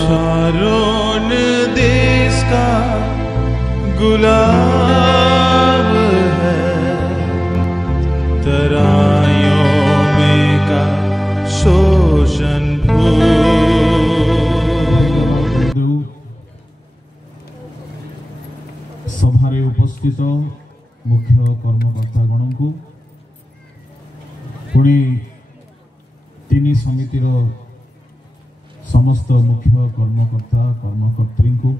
Sharon देश का गुलाब है, तराइयों में का शोषण सभारे उपस्थित मुख्य कर्मकर्ता गण को पुणी तीन समितिर समस्त मुख्य कर्मकर्ता कर्मकर्त्री को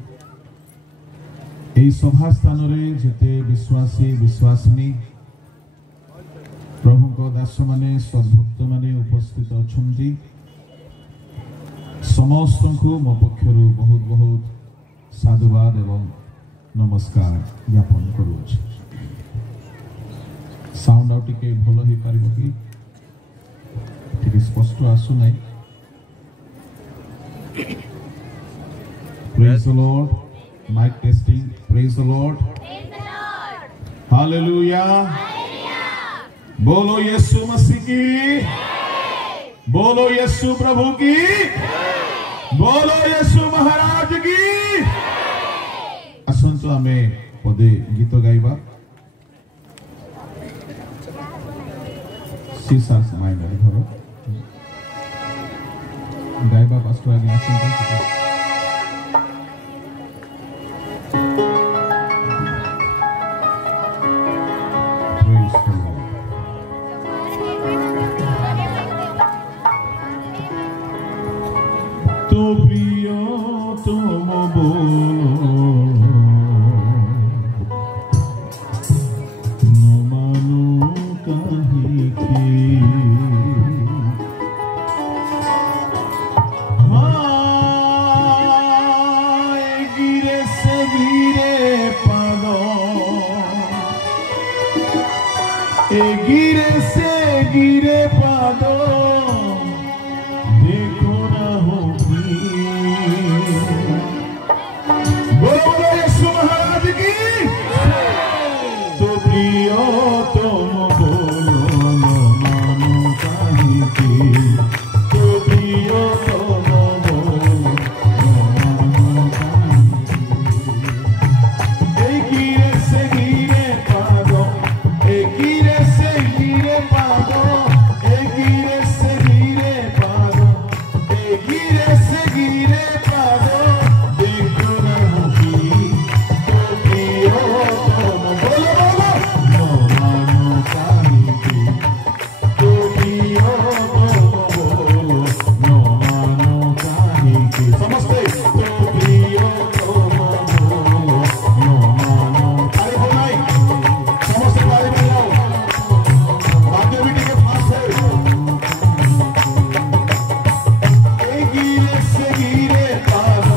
यही सभा स्थान रे जेते विश्वासी विश्वासिनी प्रभु को दास माने सद्भक्त माने उपस्थित अछंती समस्त को मो पक्षर बहुत बहुत साधुवाद एवं नमस्कार ज्ञापन करूँ। साउंड आउट टिके भल ही पारिबो कि टिके स्पष्ट आसु नै? Praise the Lord. Mic testing. Praise the Lord. Praise the Lord. Hallelujah. Hallelujah. बोलो यीशु मसीह की, बोलो यीशु प्रभु की, बोलो यीशु महाराज की। आसंतु आमे पदे गीत गाइबा। सीसा माइनर धरो गाइबा पास्टर आगे आसंतु। तो प्रिय तुम बोलो न मानो कहीं की, गिरे से गिरे पादो, गिरे से गिरे पादो देखो ना हो बोलो यीशु महाराज की। तो प्रिय तुम बोलो न मानो कहीं की, तो प्रिय तुम बोलो न मानो कहीं की। गिरे से गिरे पादो, गिरे से गिरे पादो, गिरे से गिरे पादो, गिरे से गिरे पादो देखो ना होगी। तो प्रिय तुम बोलो बोलो न मानो कहीं की, तो प्रिय तुम बोलो न मानो कहीं की। समझते? तो प्रिय तुम बोलो न मानो तारीफ हो नहीं? समझते तारीफ नहीं आओ बातें भी ठीक है फास्ट है। गिरे से गिरे पादो,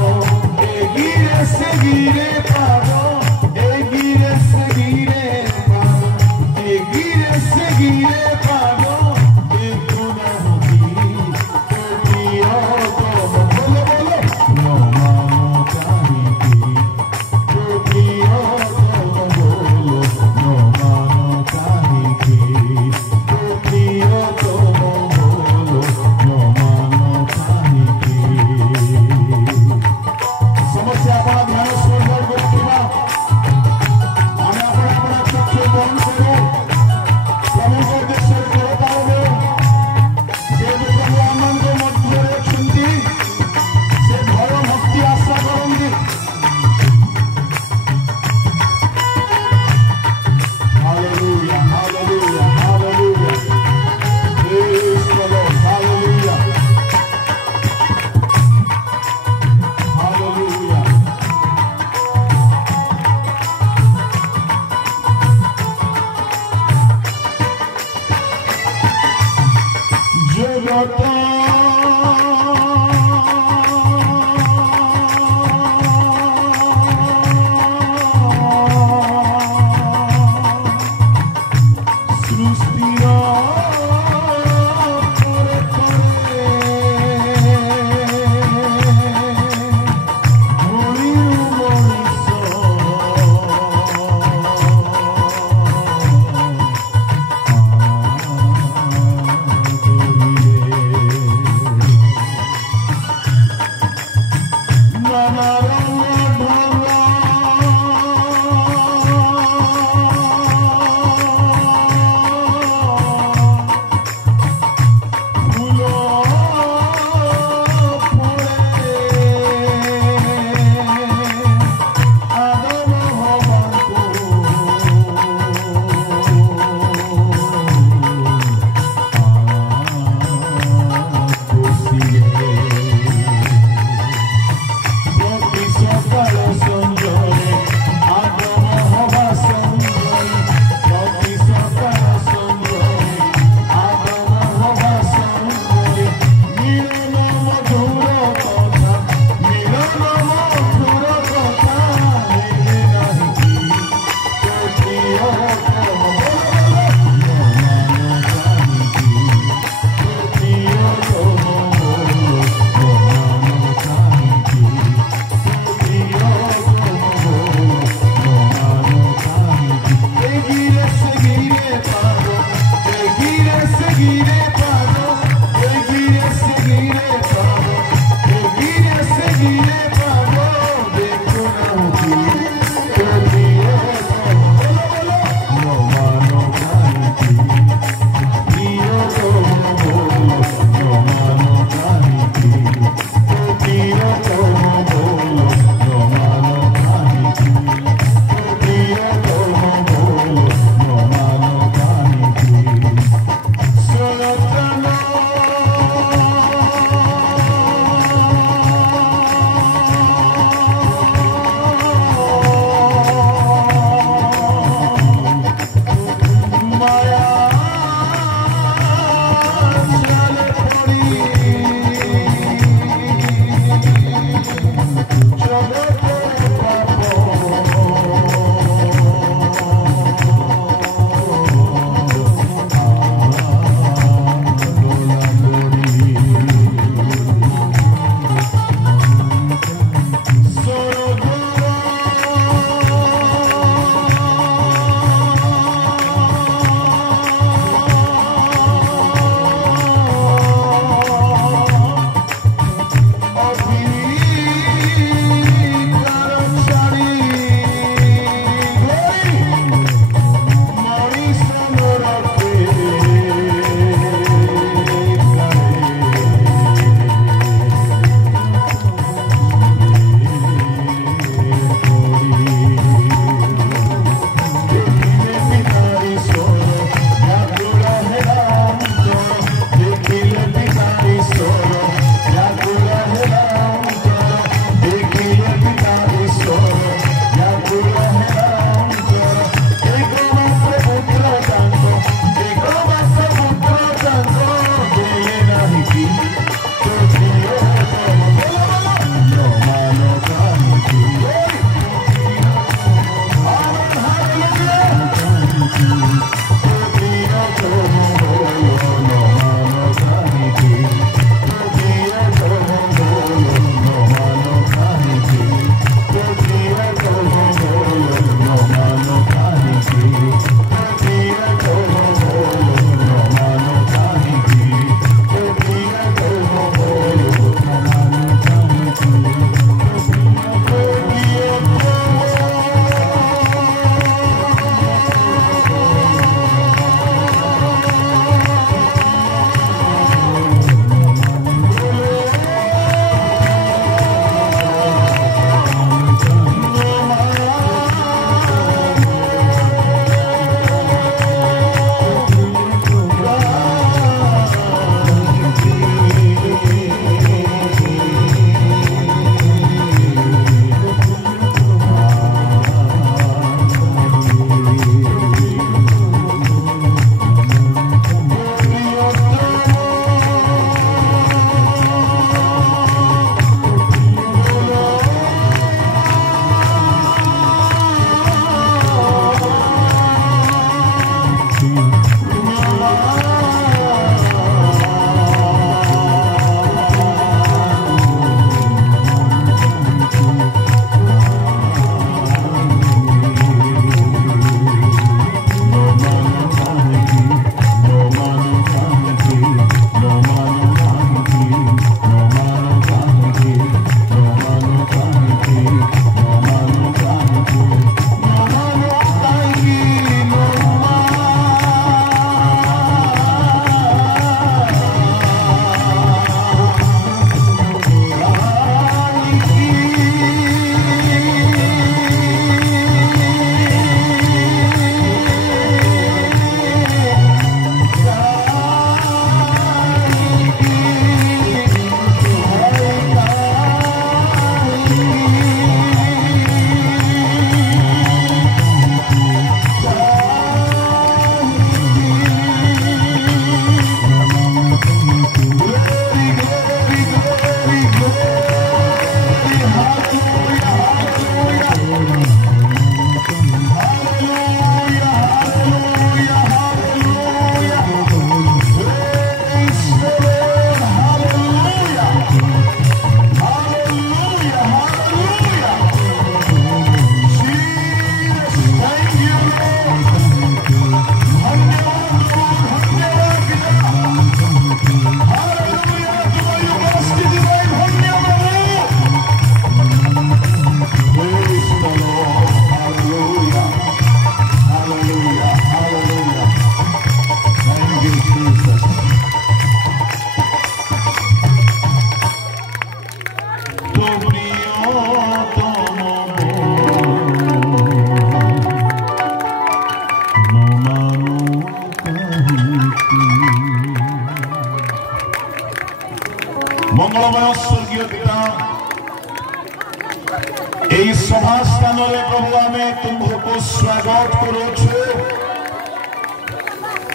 এই সভা স্থাନରେ প্রভু আমি তুমକୁ স্বাগত করুছু।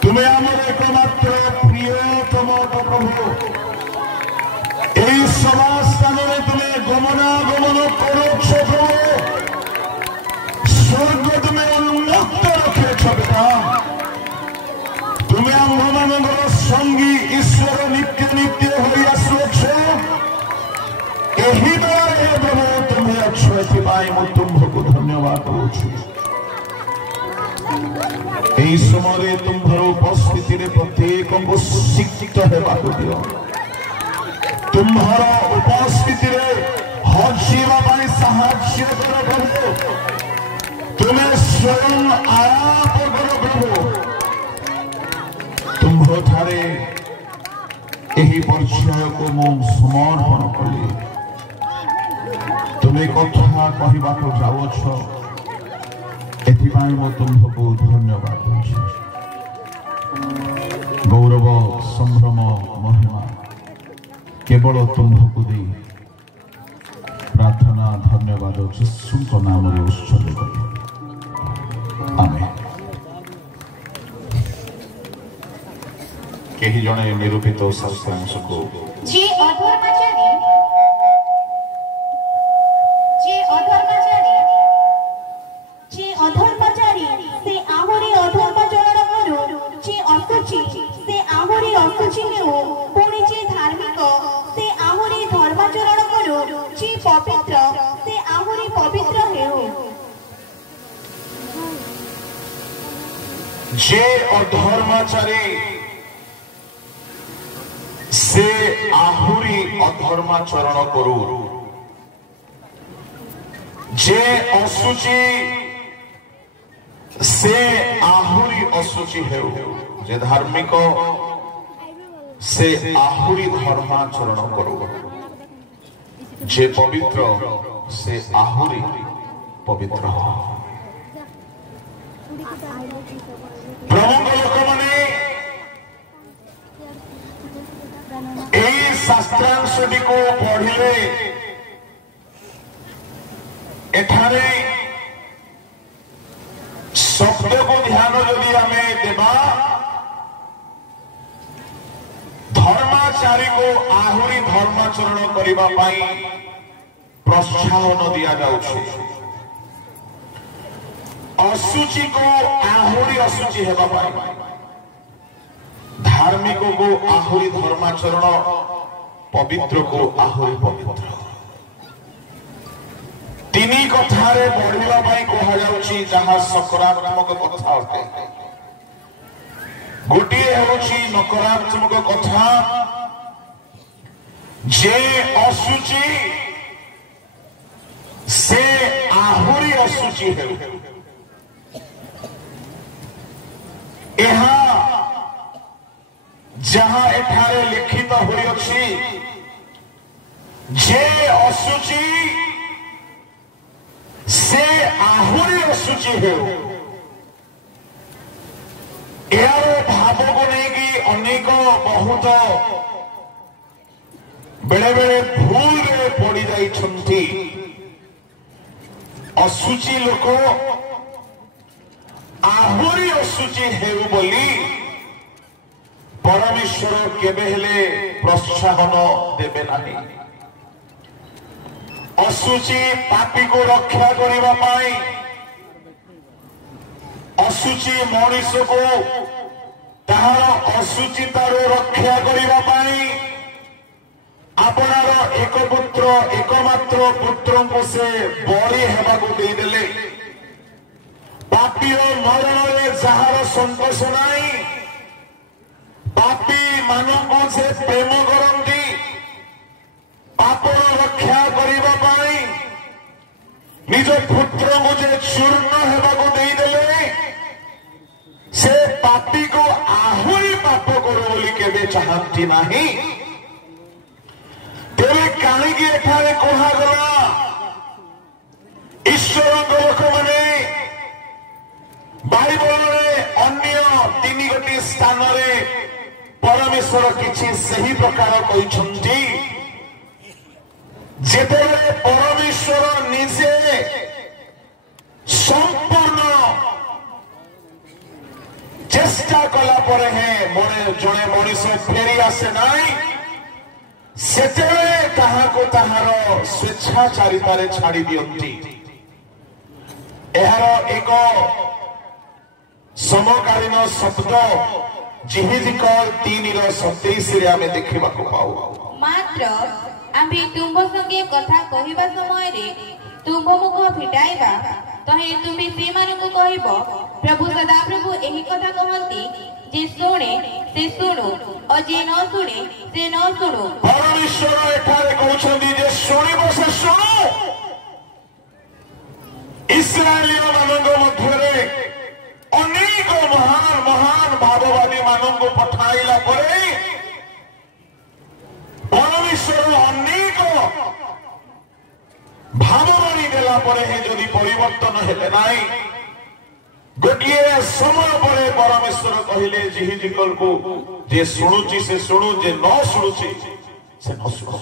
তুমি আমার একমাত্র প্রিয়তম প্রভু। এই সভা স্থাନରେ তুমি গমনাগমন করুছ প্রভু। স্বর্গ তুমি উন্মুক্ত রখিছ পিতা। তুমি আম্ভମାନଙ୍କର সঙ্গী ঈশ্বর নিত্য নিত্য হয়ে আসুছ। ଏହି ବେଳରେ ପ୍ରଭୁ ତୁମେ ଅଛ, ଏଥିପାଇଁ ମୁଁ ତୁମ୍ଭକୁ ଧନ୍ୟବାଦ କରୁଛି। ଏହି ସମୟରେ ତୁମ୍ଭର ଉପସ୍ଥିତିରେ ପ୍ରତ୍ୟେକଙ୍କୁ ଶିକ୍ଷିତ ହେବାକୁ ଦିଅ। ତୁମ୍ଭର ଉପସ୍ଥିତିରେ ହଜିବା ପାଇଁ ସାହାଯ୍ୟ କର ପ୍ରଭୁ। ତୁମେ ସ୍ୱୟଂ ଆଳାପ କର ପ୍ରଭୁ। ତୁମ୍ଭଠାରେ ଏହି ପରିଚୟକୁ ମୁଁ ସମର୍ପଣ କଲି। ତୁମେ କଥା କହିବାକୁ ଯାଉଛ, ଏଥିପାଇଁ ମୁଁ ତୁମ୍ଭକୁ ଧନ୍ୟବାଦ ଦେଉଛି। ଗୌରବ ସମ୍ଭ୍ରମ ମହିମା କେବଳ ତୁମ୍ଭକୁ ଦେଇ ପ୍ରାର୍ଥନା ଧନ୍ୟବାଦ ଯୀଶୁଙ୍କ ନାମରେ ଉତ୍ସର୍ଗ କଲି। ଆମେନ୍। କେହି ଜଣେ ନିରୂପିତ ଶାସ୍ତ୍ରାଂଶକୁ ଯେ ଅଧର୍ମାଚାରୀ ସେ ଆହୁରି ଅଧର୍ମାଚରଣ କରୁ, ଯେ ଅଶୁଚି ସେ ଆହୁରି ଅଶୁଚି ହେଉ, ପୁଣି ଯେ ଧାର୍ମିକ ସେ ଆହୁରି ଧର୍ମାଚରଣ କରୁ, ଯେ ପବିତ୍ର ସେ ଆହୁରି ପବିତ୍ର ହେଉ। ଯେ ଅଧର୍ମାଚାରୀ ସେ ଆହୁରି ଅଧର୍ମାଚରଣ କରୁ, ଯେ ଅଶୁଚି ସେ ଆହୁରି ଅଶୁଚି ହେଉ, ଯେ ଧାର୍ମିକ ସେ ଆହୁରି ଧର୍ମାଚରଣ କରୁ, ଯେ ପବିତ୍ର ସେ ଆହୁରି ପବିତ୍ର ହେଉ। ପ୍ରଭୁଙ୍କ ଲୋକମାନେ ଏହି ଶାସ୍ତ୍ରାଂଶଟିକୁ ପଢିଲେ ଏଠାରେ ଶବ୍ଦକୁ ଧ୍ୟାନ ଯଦି ଆମେ ଦେବା, ଧର୍ମାଚାରୀକୁ ଆହୁରି ଧର୍ମାଚରଣ କରିବା ପାଇଁ ପ୍ରୋତ୍ସାହନ ଦିଆଯାଉଛି। ଅଶୁଚିକୁ ଆହୁରି ଅଶୁଚି ହେବା ପାଇଁ, ଧାର୍ମିକକୁ ଆହୁରି ଧର୍ମାଚରଣ, ପବିତ୍ରକୁ ଆହୁରି ପବିତ୍ର। ତିନି କଥାରେ ବଢିବା ପାଇଁ କୁହାଯାଉଛି, ଯାହା ସକାରାତ୍ମକ କଥା ଅଟେ। ଗୋଟିଏ ହେଉଛି ନକାରାତ୍ମକ କଥା, ଯେ ଅଶୁଚି ସେ ଆହୁରି ଅଶୁଚି ହେଉ। ଏହା ଯାହା ଏଠାରେ ଲିଖିତ ହୋଇଅଛି, ଯେ ଅଶୁଚି ସେ ଆହୁରି ଅଶୁଚି ହେଉ। ଏହାର ଭାବକୁ ନେଇକି ଅନେକ ବହୁତ ବେଳେ ବେଳେ ଭୁଲରେ ପଡି ଯାଇଛନ୍ତି। ଅଶୁଚି ଲୋକ ଆହୁରି ଅଶୁଚି ହେଉ ବୋଲି ପରମେଶ୍ୱର କେବେ ହେଲେ ପ୍ରୋତ୍ସାହନ ଦେବେ ନାହିଁ। ଅଶୁଚି ପାପୀକୁ ରକ୍ଷା କରିବା ପାଇଁ, ଅଶୁଚି ମଣିଷକୁ ତାହାର ଅଶୁଚିତାରୁ ରକ୍ଷା କରିବା ପାଇଁ ଆପଣାର ଏକମାତ୍ର ପୁତ୍ରଙ୍କୁ ସେ ବଳି ହେବାକୁ ଦେଇଦେଲେ। ପାପୀର ମରଣରେ ଯାହାର ସନ୍ତୋଷ ନାହିଁ, ପାପୀ ମାନଙ୍କୁ ସେ ପ୍ରେମ କରନ୍ତି। ପାପର ରକ୍ଷା କରିବା ପାଇଁ ନିଜ ପୁତ୍ରଙ୍କୁ ଯେ ଚୂର୍ଣ୍ଣ ହେବାକୁ ଦେଇଦେଲେ, ସେ ପାପୀକୁ ଆହୁରି ପାପ କରୁ ବୋଲି କେବେ ଚାହାନ୍ତି ନାହିଁ। ତେବେ କାହିଁକି ଏଠାରେ କୁହାଗଲା, ଈଶ୍ୱରଙ୍କ ଲୋକମାନେ ବାଇବଲରେ ଅନ୍ୟ 3 ସ୍ଥାନରେ ପରମେଶ୍ୱର କିଛି ସେହି ପ୍ରକାର କହିଛନ୍ତି। ଯେତେବେଳେ ପରମେଶ୍ୱର परमेश्वर निजे संपूर्ण चेष्टा कला पर है जड़े मनीष फेरी आसे नाई सेतेबेले ताहाको ताहार स्वेच्छाचारितारे छाड़ी दियंती एहार एक समकालीन शब्द जिहिजिकल 3:27 रे आमे देखिबा को पाऊ मात्र आम्ही तुम संगे कथा कहिबा समय रे तुम मुख फिटाइबा तहे तुमे से मानकु कहिबो प्रभु सदा प्रभु एही कथा कहंती जे सुने से सुनो और जे न सुने से न सुनो परमेश्वर एठारे कहउछंदी जे सुनिबो से सुनो इस्राएलियो मानक मध्यरे अनेक महान महान भाववादी मानक पठाइला परे परमेश्वर अनेक भाववाणी देला परे है जदि परिवर्तन हेले नाई गोटिए समय परे परमेश्वर कहिले जिहिजिकल को जे सुनुची से सुनु जे न सुनुची से न सुनु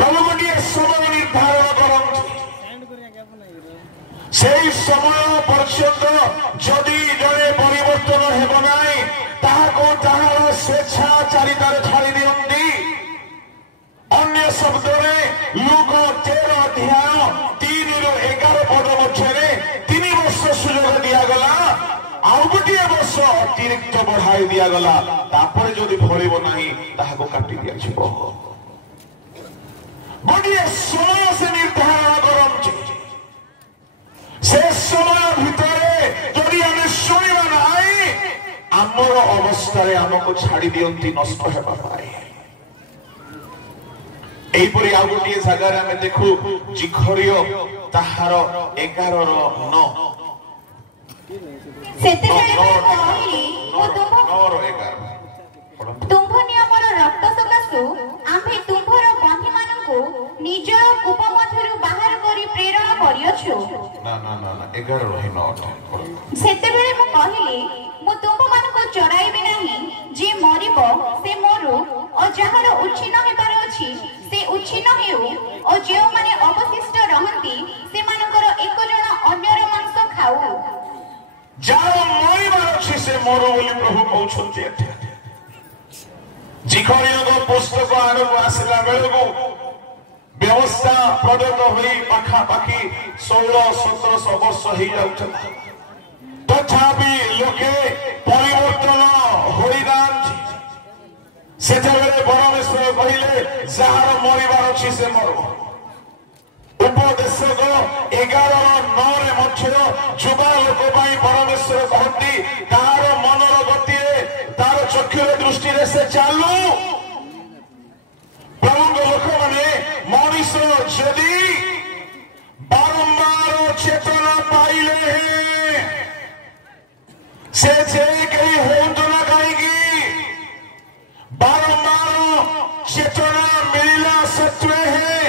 प्रभु गोटिए समय निर्धारण करंती সেই সময় পর্যন্ত যদি জনে পরিবর্তন হেব নাই তাহাকে তাহার স্বেচ্ছাচারিতারে ছাড়ি দিয়ন্তি अन्य शब्दरे लूक 13 अध्याय 3-11 पद मध्यरे 3 वर्ष सुयोग दिया गला आउ गोटे वर्ष अतिरिक्त बढ़ाई दिया गला तापर जदि फलिब नाही ताहाको काटी दिया छिबो गोटे समय से निर्धारण करंती से समय भितरे जदि आमे शुणिबा नाही आमर अवस्था आमको छाड़ी दियंती नष्ट हेबा पाए एहीपरि आउ गोटे जगार आमे देखु जिखरियो ताहार 11:9 सेतेबेले कहली ओ तुम्भ नियमर रक्त सकाशु आम्भे तुम्भर बंधी मानकु निजर कूप मध्यरु बाहर करी प्रेरण करियछु ना ना ना ना 11:9 सेतेबेले मु कहली मु तुम्भ मानकु चराइबे नाही जे मरिबो से मरु और जहार उच्छिन्न हेबार अछि से उच्छिन्न हेउ और जे माने अवशिष्ट रहंती से मानकर एक जण अन्यर मांस खाऊ जारो मरिबार अछि से मरु बोली प्रभु कहउछन्ती एठे जिखरियो पुस्तक आनक आसिला बेलगु व्यवस्था प्रदत्त होई पाखा पाखी 16-17 वर्ष ही जाउछला तथापि लोके परिवर्तन होइदान सेतेबेले परमेश्वर कहिले जाहार मरिबार अछि से मरु उपदेशक 11:9 रे मध्य जुबा लोक पाई परमेश्वर कहती तार मनर गति तार चक्षुर दृष्टि रे से चालू प्रभु लोक माने मनुष्य जदि बारंबार चेतना पाइले से जे कहीं होत ना कहेगी बारंबार चेतना मिलना सत्व है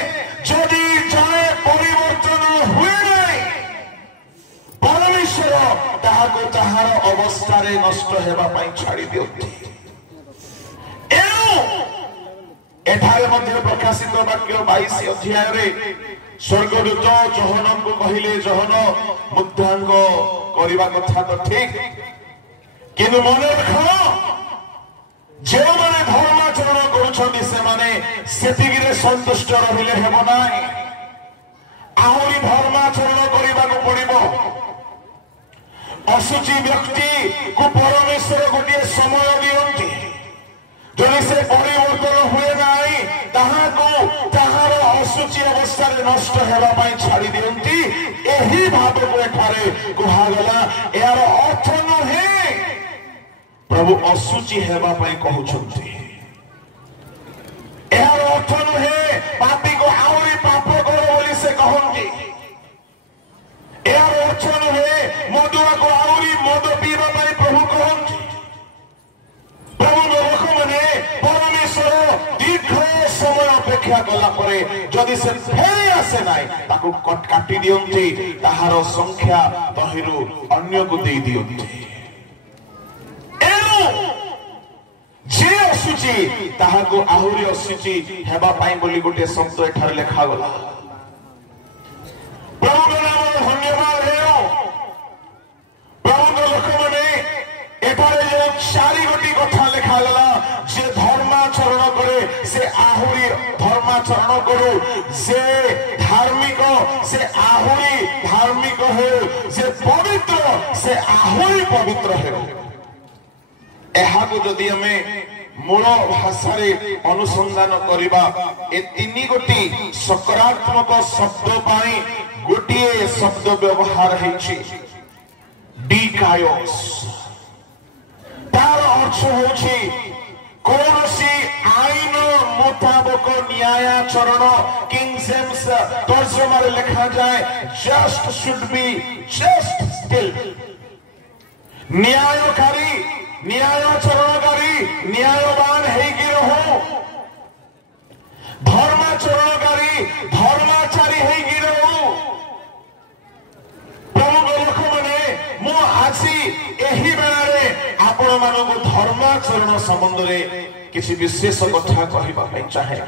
जदि जने परिवर्तन हुए नहीं परमेश्वर ताहाको ताहार अवस्था रे नष्ट हेबा पाई छाड़ी दियंती एठारे मध्य प्रकाशित वाक्य 22 अध्याय रे स्वर्गदूत जोहन को कहिले जोहन मुद्दांग करिबा कथा तो ठीक किंतु मन रख जे माने धर्माचरण करूछन्ती से माने सेतिगिरे संतुष्ट रहिले हेबो नाही आहुरी धर्माचरण करिबा को पड़िबो असुचि व्यक्ति को परमेश्वर गोटे समय दियंती जदि से परिवर्तन हुए नाही ताहाको ताहार असुचि अवस्था रे नष्ट हेबा पाई छाड़ी दियंती एही भाव को एठारे कुहा गला यार अर्थ नहे प्रभु असुचि हेबा पाई कहउछन्ती यार अर्थ नहे पापी को आउरी पाप करो बोली से कहंती यार अर्थ नहे मदुआ को आउरी मद पीबा पाई प्रभु कहंती प्रभु लोक माने परमेश्वर दीर्घ समय अपेक्षा कला परे जदि से फेरी आसे नाही ताको कट काटी दियंती ताहार संख्या तहिरु अन्य को देई दियंती जे असुचि ଆସିଛି ତାହାକୁ ଆହୁରି ଆସିଛି ହେବା ପାଇଁ ବୋଲି ଗୋଟିଏ ଶବ୍ଦ ଏଠାରେ ଲେଖାଗଲା। ପ୍ରଭୁଙ୍କ ନାମର ଧନ୍ୟବାଦ ହେଉ। ପ୍ରଭୁଙ୍କ ଲୋକମାନେ ଏଠାରେ ଯେଉଁ 4ଟି କଥା ଲେଖାଗଲା, ଯେ ଧର୍ମାଚରଣ କରେ ସେ ଆହୁରି ଧର୍ମାଚରଣ କରୁ, ସେ ଧାର୍ମିକ ସେ ଆହୁରି ଧାର୍ମିକ ହେଉ, ସେ ପବିତ୍ର ସେ ଆହୁରି ପବିତ୍ର ହେଉ। ଏହାକୁ ଯଦି ଆମେ ମୂଳ ଭାଷାରେ ଅନୁସନ୍ଧାନ କରିବା, ଏ 3ଗୋଟି ସକାରାତ୍ମକ ଶବ୍ଦ ପାଇଁ ଗୋଟିଏ ଶବ୍ଦ ବ୍ୟବହାର ହେଇଛି, ଡିକାୟୋସ୍। ତାର ଅର୍ଥ ହେଉଛି କୌଣସି ଆଇନ ମୁତାବକ ନ୍ୟାୟାଚରଣ। କିଙ୍ଗ ଜେମ୍ସ ତର୍ଜମାରେ ଲେଖାଯାଏ just should be just still. ନ୍ୟାୟକାରୀ ନ୍ୟାୟାଚରଣକାରୀ ନ୍ୟାୟବାନ ହେଇକି ରହୁ, ଧର୍ମାଚରଣକାରୀ ଧର୍ମାଚାରୀ ହେଇକି ରହୁ। ପ୍ରଭୁଙ୍କ ଲୋକମାନେ, ମୁଁ ଆଜି ଏହି ବେଳାରେ ଆପଣ ମାନଙ୍କୁ ଧର୍ମାଚରଣ ସମ୍ବନ୍ଧରେ କିଛି ବିଶେଷ କଥା କହିବା ପାଇଁ ଚାହେଁ।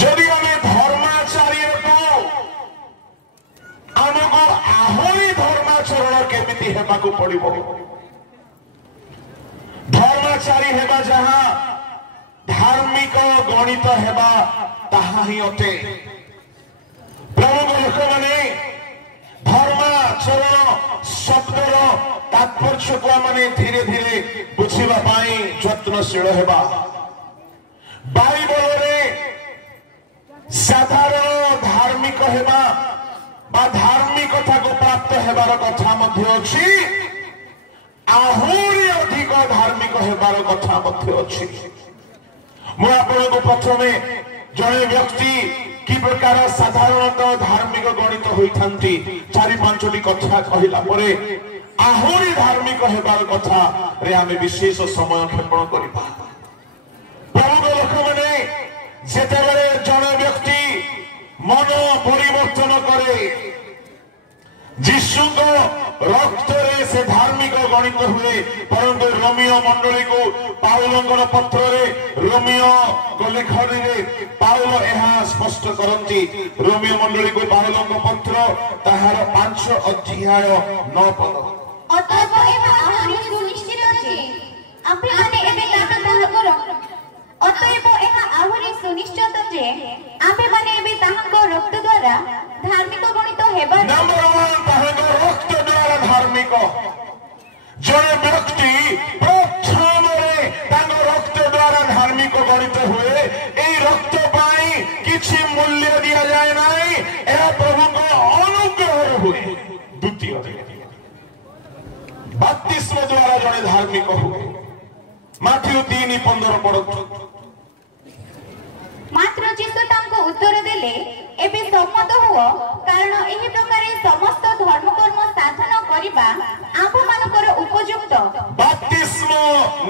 ଯଦି ଆମେ ଧର୍ମାଚାରୀ ଆମକୁ ଆହୁରି ଧର୍ମାଚରଣ କେମିତି ହେବାକୁ ପଡିବ? ଧର୍ମାଚାରୀ ହେବା ଯାହା ଧାର୍ମିକ ଗଣିତ ହେବା ତାହା ହିଁ ଅଟେ। ପ୍ରଭୁଙ୍କ ଲୋକମାନେ, ଧର୍ମାଚରଣ ଶବ୍ଦର ତାତ୍ପର୍ଯ୍ୟକୁ ଆମେ ଧୀରେ ଧୀରେ ବୁଝିବା ପାଇଁ ଯତ୍ନଶୀଳ ହେବା। ବାଇବଲରେ ସାଧାରଣ ଧାର୍ମିକ ହେବା ବା ଧାର୍ମିକତାକୁ ପ୍ରାପ୍ତ ହେବାର କଥା ମଧ୍ୟ ଅଛି, ଆହୁରି ଅଧିକ ଧାର୍ମିକ ହେବାର କଥା ମଧ୍ୟ ଅଛି। ମୁଁ ଆପଣଙ୍କୁ ପ୍ରଥମେ ଜଣେ ବ୍ୟକ୍ତି କି ପ୍ରକାର ସାଧାରଣତଃ ଧାର୍ମିକ ଗଣିତ ହୋଇଥାନ୍ତି 4-5ଟି କଥା କହିଲା ପରେ ଆହୁରି ଧାର୍ମିକ ହେବାର କଥାରେ ଆମେ ବିଶେଷ ସମୟ କ୍ଷେପଣ କରିବା। ପ୍ରଭୁଙ୍କ ଲୋକମାନେ, ଯେତେବେଳେ ଜଣେ ବ୍ୟକ୍ତି ମନ ପରିବର୍ତ୍ତନ କରେ, ଯୀଶୁଙ୍କ ରକ୍ତରେ ସେ ଧାର୍ମିକ ଗଣିତ ହୁଏ। ପରନ୍ତୁ ରୋମିଓ ମଣ୍ଡଳୀକୁ ପାଉଲଙ୍କର ପତ୍ରରେ ରୋମିଓଙ୍କ ଲେଖନୀରେ ପାଉଲ ଏହା ସ୍ପଷ୍ଟ କରନ୍ତି। ରୋମିଓ ମଣ୍ଡଳୀକୁ ପାଉଲଙ୍କ ପତ୍ର ତାହାର 5 ଅଧ୍ୟାୟ 9 ପଦ। ଅତଏବ ଏହା ଆହୁରି ସୁନିଶ୍ଚିତ ଯେ ଆମ୍ଭେମାନେ ଏବେ ତାହାଙ୍କ ରକ୍ତ ଦ୍ୱାରା ଧାର୍ମିକ ଗଣିତ ହେବା। ନମ୍ବର 1, ତାହାଙ୍କ ରକ୍ତ ଦ୍ୱାରା ଧାର୍ମିକ। ଜଣେ ବ୍ୟକ୍ତି ପ୍ରଥମରେ ତାଙ୍କ ରକ୍ତ ଦ୍ୱାରା ଧାର୍ମିକ ଗଣିତ ହୁଏ। ଏହି ରକ୍ତ ପାଇଁ କିଛି ମୂଲ୍ୟ ଦିଆଯାଏ ନାହିଁ, ଏହା ପ୍ରଭୁଙ୍କ ଅନୁଗ୍ରହରେ ହୁଏ। ଦ୍ୱିତୀୟରେ ବାପ୍ତିସ୍ମ ଦ୍ୱାରା ଜଣେ ଧାର୍ମିକ ହୁଏ। ମାଥିଉ 3:15 ପଢନ୍ତୁ। ମାତ୍ର ଯୀଶୁ ତାଙ୍କୁ ଉତ୍ତର ଦେଲେ, ଏବେ ସମ୍ମତ ହୁଅ, କାରଣ ଏହି ପ୍ରକାରେ ସମସ୍ତ ଧର୍ମକର୍ମ ସାଧନ କରିବା ଆମ୍ଭମାନଙ୍କର ଉପଯୁକ୍ତ। ବାପ୍ତିସ୍ମ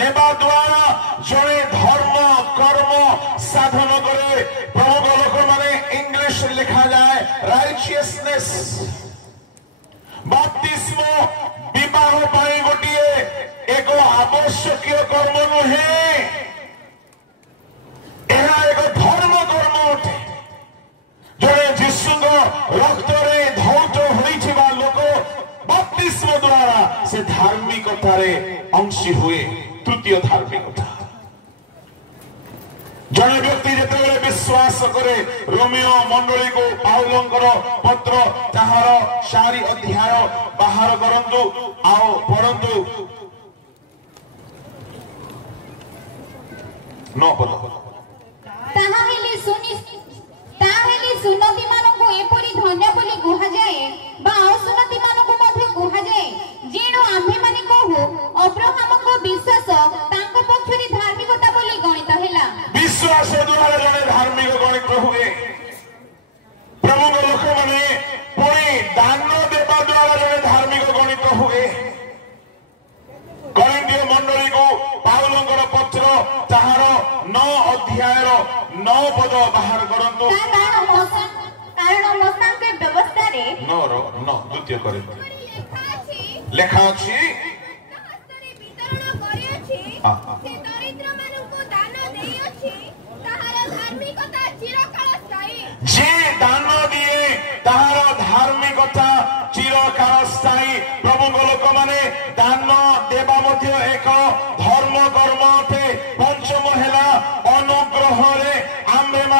ନେବା ଦ୍ୱାରା ଜଣେ ଧର୍ମ କର୍ମ ସାଧନ କରେ। ପ୍ରଭୁଙ୍କ ଲୋକମାନେ, ଇଂଲିଶରେ ଲେଖାଯାଏ ରାଇଚିୟସନେସ୍। ବାପ୍ତିସ୍ମ ବିବାହ ପାଇଁ ଗୋଟିଏ ଏକ ଆବଶ୍ୟକୀୟ କର୍ମ ନୁହେଁ, ଏହା ଏକ ଧର୍ମ କର୍ମ ଅଟେ। ଜଣେ ଯୀଶୁଙ୍କ ରକ୍ତରେ ଧୌତ ହୋଇଥିବା ଲୋକ ବାପ୍ତିସ୍ମ ଦ୍ୱାରା ସେ ଧାର୍ମିକତାରେ ଅଂଶୀ ହୁଏ। ତୃତୀୟ ଧାର୍ମିକତା, ଜଣେ ବ୍ୟକ୍ତି ଯେତେବେଳେ ବିଶ୍ୱାସ କରେ, ରୋମିଓ ମଣ୍ଡଳୀକୁ ପାଉଲଙ୍କର ପତ୍ର ତାହାର 4 ଅଧ୍ୟାୟ ବାହାର କରନ୍ତୁ ଆଉ ପଢନ୍ତୁ 9 ପଦ। ତାହେଲେ ସୁନ୍ନତିମାନଙ୍କୁ ଏପରି ଧନ୍ୟ ବୋଲି କୁହାଯାଏ ବା ଅସୁନ୍ନତିମାନଙ୍କୁ ମଧ୍ୟ କୁହାଯାଏ, ଯେଣୁ ଆମ୍ଭେମାନେ କହୁ ଅବ୍ରାହମଙ୍କ ବିଶ୍ୱାସ ତାଙ୍କ ପକ୍ଷରେ ଧାର୍ମିକତା ବୋଲି ଗଣିତ ହେଲା। ବିଶ୍ୱାସ ଦ୍ୱାରା ଜଣେ ଧାର୍ମିକ ଗଣିତ ହୁଏ। ପ୍ରଭୁଙ୍କ ଲୋକମାନେ, ପୁଣି ଦାନ ଦେବା ଦ୍ୱାରା ଜଣେ ଧାର୍ମିକ ଗଣିତ ହୁଏ। କଳିଙ୍ଗୀୟ ମଣ୍ଡଳୀକୁ ପାଉଲଙ୍କର ପତ୍ର ତାହାର 9 ଅଧ୍ୟାୟର 9 ପଦ ବାହାର କରନ୍ତୁ। କାରଣ ମୋସାଙ୍କ ବ୍ୟବସ୍ଥାରେ 9 ଦ୍ୱିତୀୟ କରି ଲେଖା ଅଛି,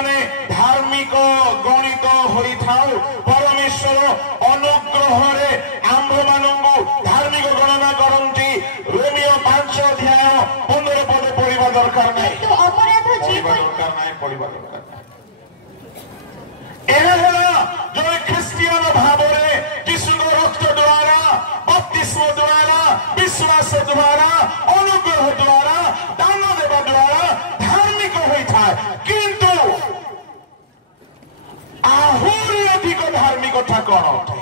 माने धार्मिक गणित होई थाउ परमेश्वर अनुग्रह रे आम्भ मानंगु धार्मिक गणना करंती रोमियो 5 अध्याय 15 पद पढ़िबा दरकार नै କିନ୍ତୁ ଅପରାଧ ଯେ दरकार नै पढ़िबा दरकार एहला जो ख्रिस्टियन भाव रे यीशु रक्त द्वारा बपतिस्म द्वारा विश्वास द्वारा अनुग्रह द्वारा दान देवा द्वारा धार्मिक होई था किंतु आहुरी अधिक धार्मिकता कौन अटे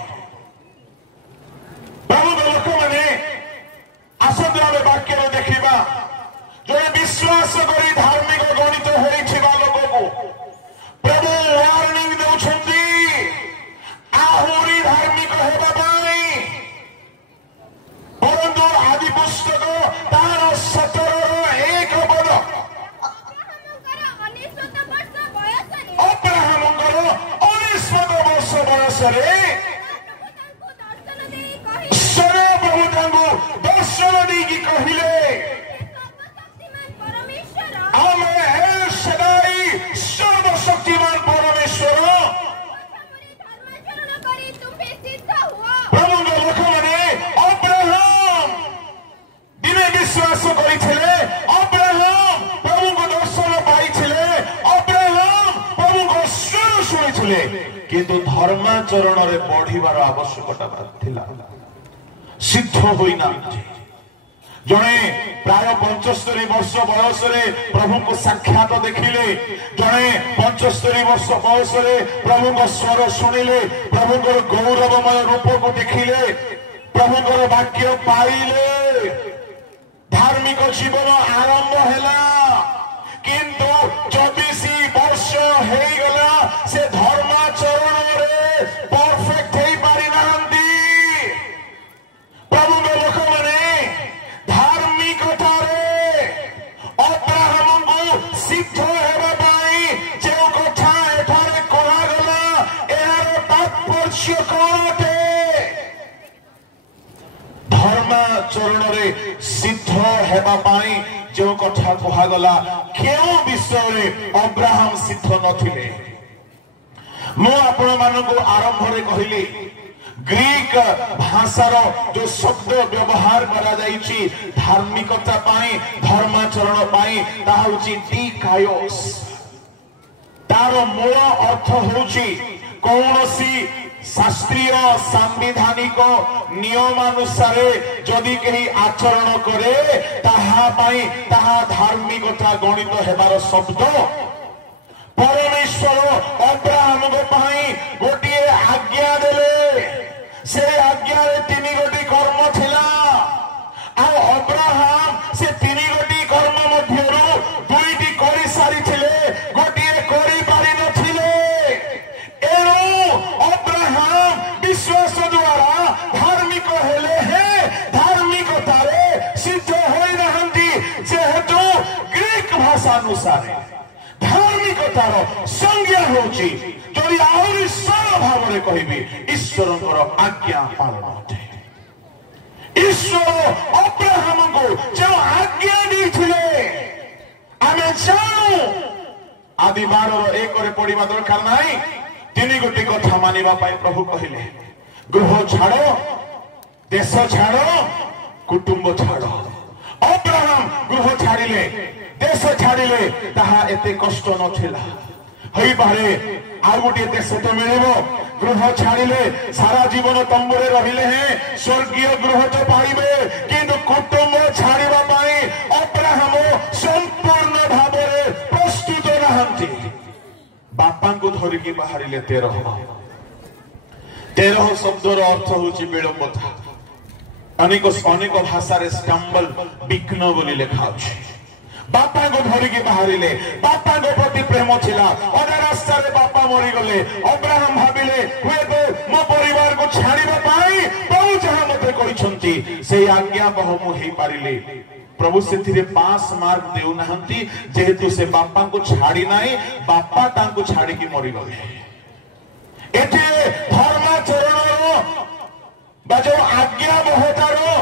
प्रभु लोक माने आसंतु आमे वाक्य देखिबा जो विश्वास करी धार्मिक गणित होइथिबा लोक को प्रभु वार्निंग देउछंती आहुरी धार्मिक हेबा पाई परंतु आदि पुस्तक तार 17 पद अब्राहमଙ୍କର 19 वर्ष बयसरे प्रभु तांको दर्शन देकी कहिले आमे एल शदाई सर्वशक्तिमान परमेश्वर प्रभु लोक माने अब्राहम दिने विश्वास करिथिले अब्राहम प्रभु को दर्शन पाइथिले अब्राहम प्रभु को स्वर शुनिथिले किंतु धर्माचरण रे बढ़िबार आवश्यकता थिला सिद्ध होइना जणे प्राय 75 वर्ष बयस रे प्रभु को साक्षात देखिले जणे 75 वर्ष बयस रे प्रभु को स्वर सुनिले प्रभु को गौरवमय रूप को देखिले प्रभु को वाक्य पाइले धार्मिक जीवन आरंभ हैला किंतु 24 वर्ष हे गला से धर्माचरण रे परफेक्ट हे पारि नांती प्रभु को लोक माने धार्मिकता रे अब्राहम को सिद्ध हेबा पाई जे कथा एठारे कहा गला एहार तात्पर्य कोते धर्माचरण रे सिद्ध हेबा पाई जो कथा कहा गला केउ विषय रे अब्राहम सिद्ध नथिले मो आपण मानको आरंभ रे कहिली ग्रीक भाषार जो शब्द व्यवहार करा जाइछि धार्मिकता पाई धर्माचरण पाई ता होछि डिकायोस तार मूल अर्थ होछि कौनसी शास्त्रीय संवैधानिक नियमानुसार जदि कहीं आचरण करे ताहा पाई ताहा धार्मिकता गणित हेबार शब्द परमेश्वर अब्राहम को पाई गोटे आज्ञा देले से आज्ञा रे 3 गोटी कर्म थिला आ अब्राहम से 3 गोटी कर्म मध्यरु 2टी करि सारी थिले गोटी करि पारि नथिले एरो अब्राहम विश्वास द्वारा धार्मिक हेले हे धार्मिकता रे सिद्ध होई नहंती जेहेतु ग्रीक भाषा अनुसार धार्मिकतार संज्ञा होची जदि आहुरी सरल भाव रे कहिबी ईश्वरଙ୍କର आज्ञा पालन अटे ईश्वर अब्राहम को जो आज्ञा दैथिले आमे जानु आदि 12 1 रे पढिबा दरकार नाही 3 गोटी कथा मानिबा पाई प्रभु कहिले गृह छाड़ो देश छाड़ो कुटुंब छाड़ो अब्राहम गृह छाड़िले देश छाड़िले ताहा एते कष्ट नथिला हई पारे आ गोटे देश तो मिलिबो गृह छाड़िले सारा जीवन तंबुरे रहिले हैं स्वर्गीय गृह तो पाइबे किंतु कुटुंब छाड़िबा पाई अब्राहम संपूर्ण भाबरे प्रस्तुत रहंती बापा को धरि की बाहरिले 13 शब्दर अर्थ होची विलंबता अनेक अनेक भाषा रे स्टम्बल विघ्न बोली लेखा अछि बापा को धरि की बाहरिले बापा को प्रति प्रेम थिला अरे रास्ता रे बापा मरि गले अब्राहम भाबिले हुए तो मो परिवार को छाड़िबा पाई प्रभु जहां मते कहिसंती से आज्ञा बहु हेई पारिले प्रभु से 5 मार्क देउ नहंती जेहेतु से बापा को छाड़ी नाही बापा तांको छाड़ी की मरि गले एते धर्माचरणरो बाजो आज्ञा बहुतारो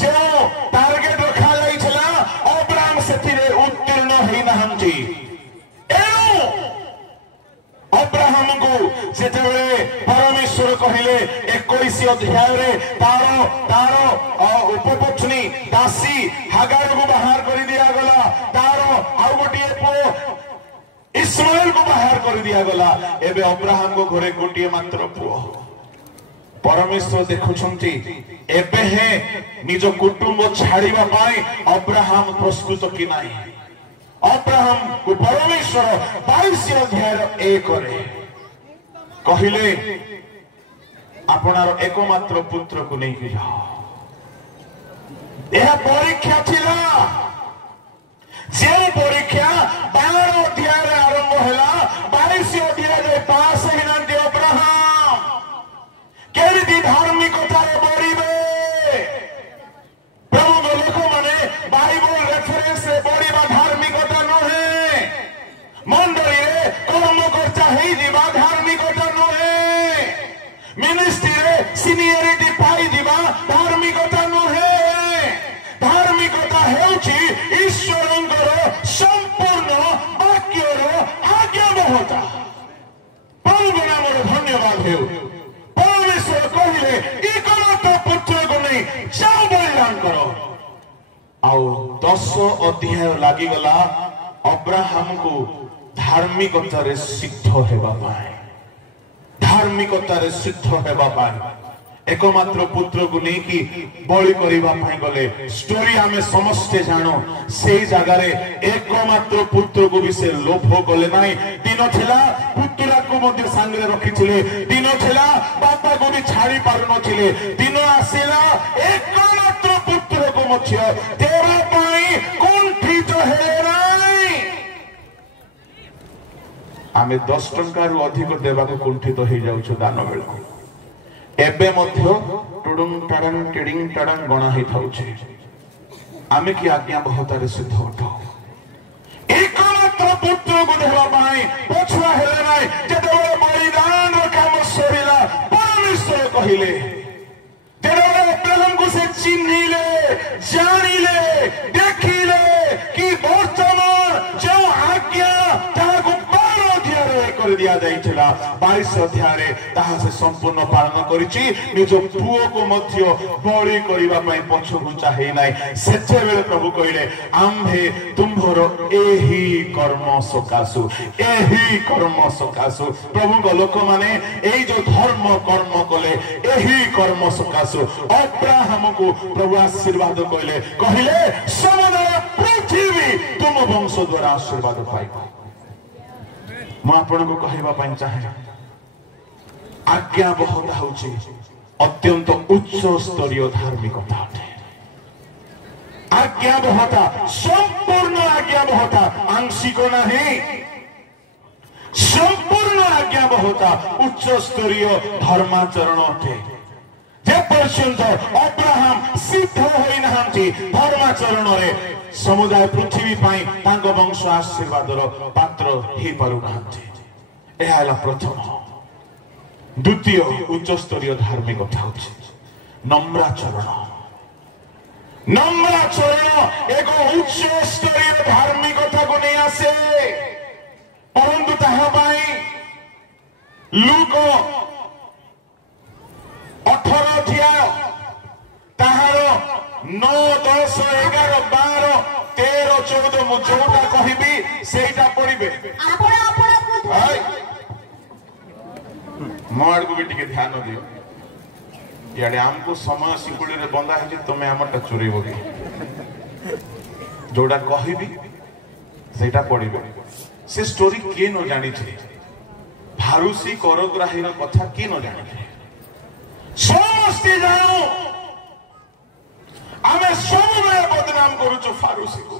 जो टार्गेट रखा लई छला अब्राहम सेथिरे उत्तीर्ण हेई नहंती एनु যেତେବେଳେ ପରମେଶ୍ୱର କହିଲେ 21 ଅଧ୍ୟାୟରେ ତାର ଉପପତ୍ନୀ ଦାସୀ ହାଗାରକୁ ବାହାର କରି ଦିଆଗଲା, ତାର ଆଉ ଗୋଟିଏ ପୁଅ ଇସ୍ମାଏଲକୁ ବାହାର କରି ଦିଆଗଲା। ଏବେ ଅବ୍ରାହମଙ୍କ ଘରେ ଗୋଟିଏ ମାତ୍ର ପୁଅ। ପରମେଶ୍ୱର ଦେଖୁଛନ୍ତି ଏବେ ହିଁ ନିଜ କୁଟୁମ୍ବ ଛାଡ଼ିବା ପାଇଁ ଅବ୍ରାହମ ପ୍ରସ୍ତୁତ କି ନାହିଁ। ଅବ୍ରାହମକୁ ପରମେଶ୍ୱର 22 ଅଧ୍ୟାୟର 1ରେ କହିଲେ ଆପଣାର ଏକମାତ୍ର ପୁତ୍ରକୁ ନେଇକି ଯାଅ। ଏହା ପରୀକ୍ଷା ଥିଲା, ଯେଉଁ ପରୀକ୍ଷା 12 ଅଧ୍ୟାୟରେ ଆରମ୍ଭ ହେଲା, 22 ଅଧ୍ୟାୟରେ ପାସ୍ ହେଇନାହାନ୍ତି ଅବ୍ରାହମ। କେମିତି ଧାର୍ମିକତାରେ ବଢିବେ? ପ୍ରଭୁଙ୍କ ଲୋକମାନେ ବାଇବଲ ରେଫରେନ୍ସରେ ବଢିବା ଧାର୍ମିକତା ନୁହେଁ, ମଣ୍ଡଳୀରେ କର୍ମକର୍ତ୍ତା ହେଇଯିବା ଧାର୍ମିକତା ନୁହେଁ, ମିନିଷ୍ଟ୍ରିରେ ସିନିୟରିଟି ପାଇଯିବା ଧାର୍ମିକତା ନୁହେଁ। ଧାର୍ମିକତା ହେଉଛି ଈଶ୍ୱରଙ୍କର ସମ୍ପୂର୍ଣ୍ଣ ବାକ୍ୟର ଆଜ୍ଞାବହତା। ପ୍ରଭୁଙ୍କ ନାମରେ ଧନ୍ୟବାଦ ହେଉ। ପରମେଶ୍ୱର କହିଲେ ଏକମାତ୍ର ପୁତ୍ରକୁ ନେଇ ଯାଅ ବଳିଦାନ କର। ଆଉ 10 ଅଧ୍ୟାୟ ଲାଗିଗଲା ଅବ୍ରାହମକୁ ଧାର୍ମିକତାରେ ସିଦ୍ଧ ହେବା ପାଇଁ, ଧାର୍ମିକତାରେ ସିଦ୍ଧ ହେବା ପାଇଁ एकमात्र पुत्र को लेकी बलि करबा पई गले। स्टोरी आमे समस्ते जानो, से जगह रे एकमात्र पुत्र को भी से लोभ गले नाही। दिन थिला पुत्रा को मध्य संगे रखिथिले, दिन थिला बापा को भी छाड़ी पारु नथिले, दिन आसिला एकमात्र पुत्र को मध्य देवा पई कुंठित हेले नाही। आमे 10 टंका रु अधिक देवा को कुंठित हो जाउछ दान बेलको। एबे मध्य टुडुंग टाडंग टिडिंग टाडंग गणा ही थाउछे। आमे की आज्ञा बहुतारे सिद्ध होठो एकमात्र पुत्र को देवा पाई पछुआ हेले नाही। जेतेबेले बलिदान रो काम सरिला परमेश्वर कहिले, जेतेबेले अब्राहम को से चिन्हिले, जानिले, देखिले कि वर्तमान जो आज्ञा ताको 12 अध्याय कर दिया जाइथिला, 22 अध्याय ताहा से संपूर्ण पालन करिछि। निज पुओ को मध्य बलि करिबा पई पछुगु चाहे नाही। सेते बेले प्रभु कहिले आम्भे तुम्भर एही कर्म सकासु, एही कर्म सकासु। प्रभु को लोक माने एई जो धर्म कर्म कले एही कर्म सकासु अब्राहम को प्रभु आशीर्वाद कहिले, कहिले समस्त पृथ्वी तुम वंश द्वारा आशीर्वाद पाइबो। मु आपन को कहबा पई चाहे आज्ञा बहुत होची अत्यंत उच्च स्तरीय धार्मिकता अटे। आज्ञा बहुता संपूर्ण आज्ञा बहुता आंशिक नहीं, संपूर्ण आज्ञा बहुता उच्च स्तरीय धर्माचरण अटे। जे पर्यंत अब्राहम सिद्ध होई नाहंती धर्माचरण रे समुदाय पृथ्वी पाई तांग वंश आशीर्वादर पात्र ही पारु नाहंती। एहा हला प्रथम। द्वितीय उच्च स्तरीय धार्मिकता होची नम्राचरण। नम्राचरण एक उच्च स्तरीय धार्मिकता को नहीं आसे, परंतु ताहा पाई लूक 18 अध्याय ताहार 9, 10, 11, 12, 13, 14 मु जोटा कहिबी सेटा पढिबे। मोड़ को भी टिके ध्यान दियो। याडे हमको समय सिकुड़ी रे बंदा है तुमे हमटा चोरी होगी। जोड़ा कहिबी सेटा पढिबे। से स्टोरी के न जानि छे, फारूसी करग्राही रो कथा के न जानि छे। समस्ते जानो आमे सबले बदनाम करूछु फारूसी को।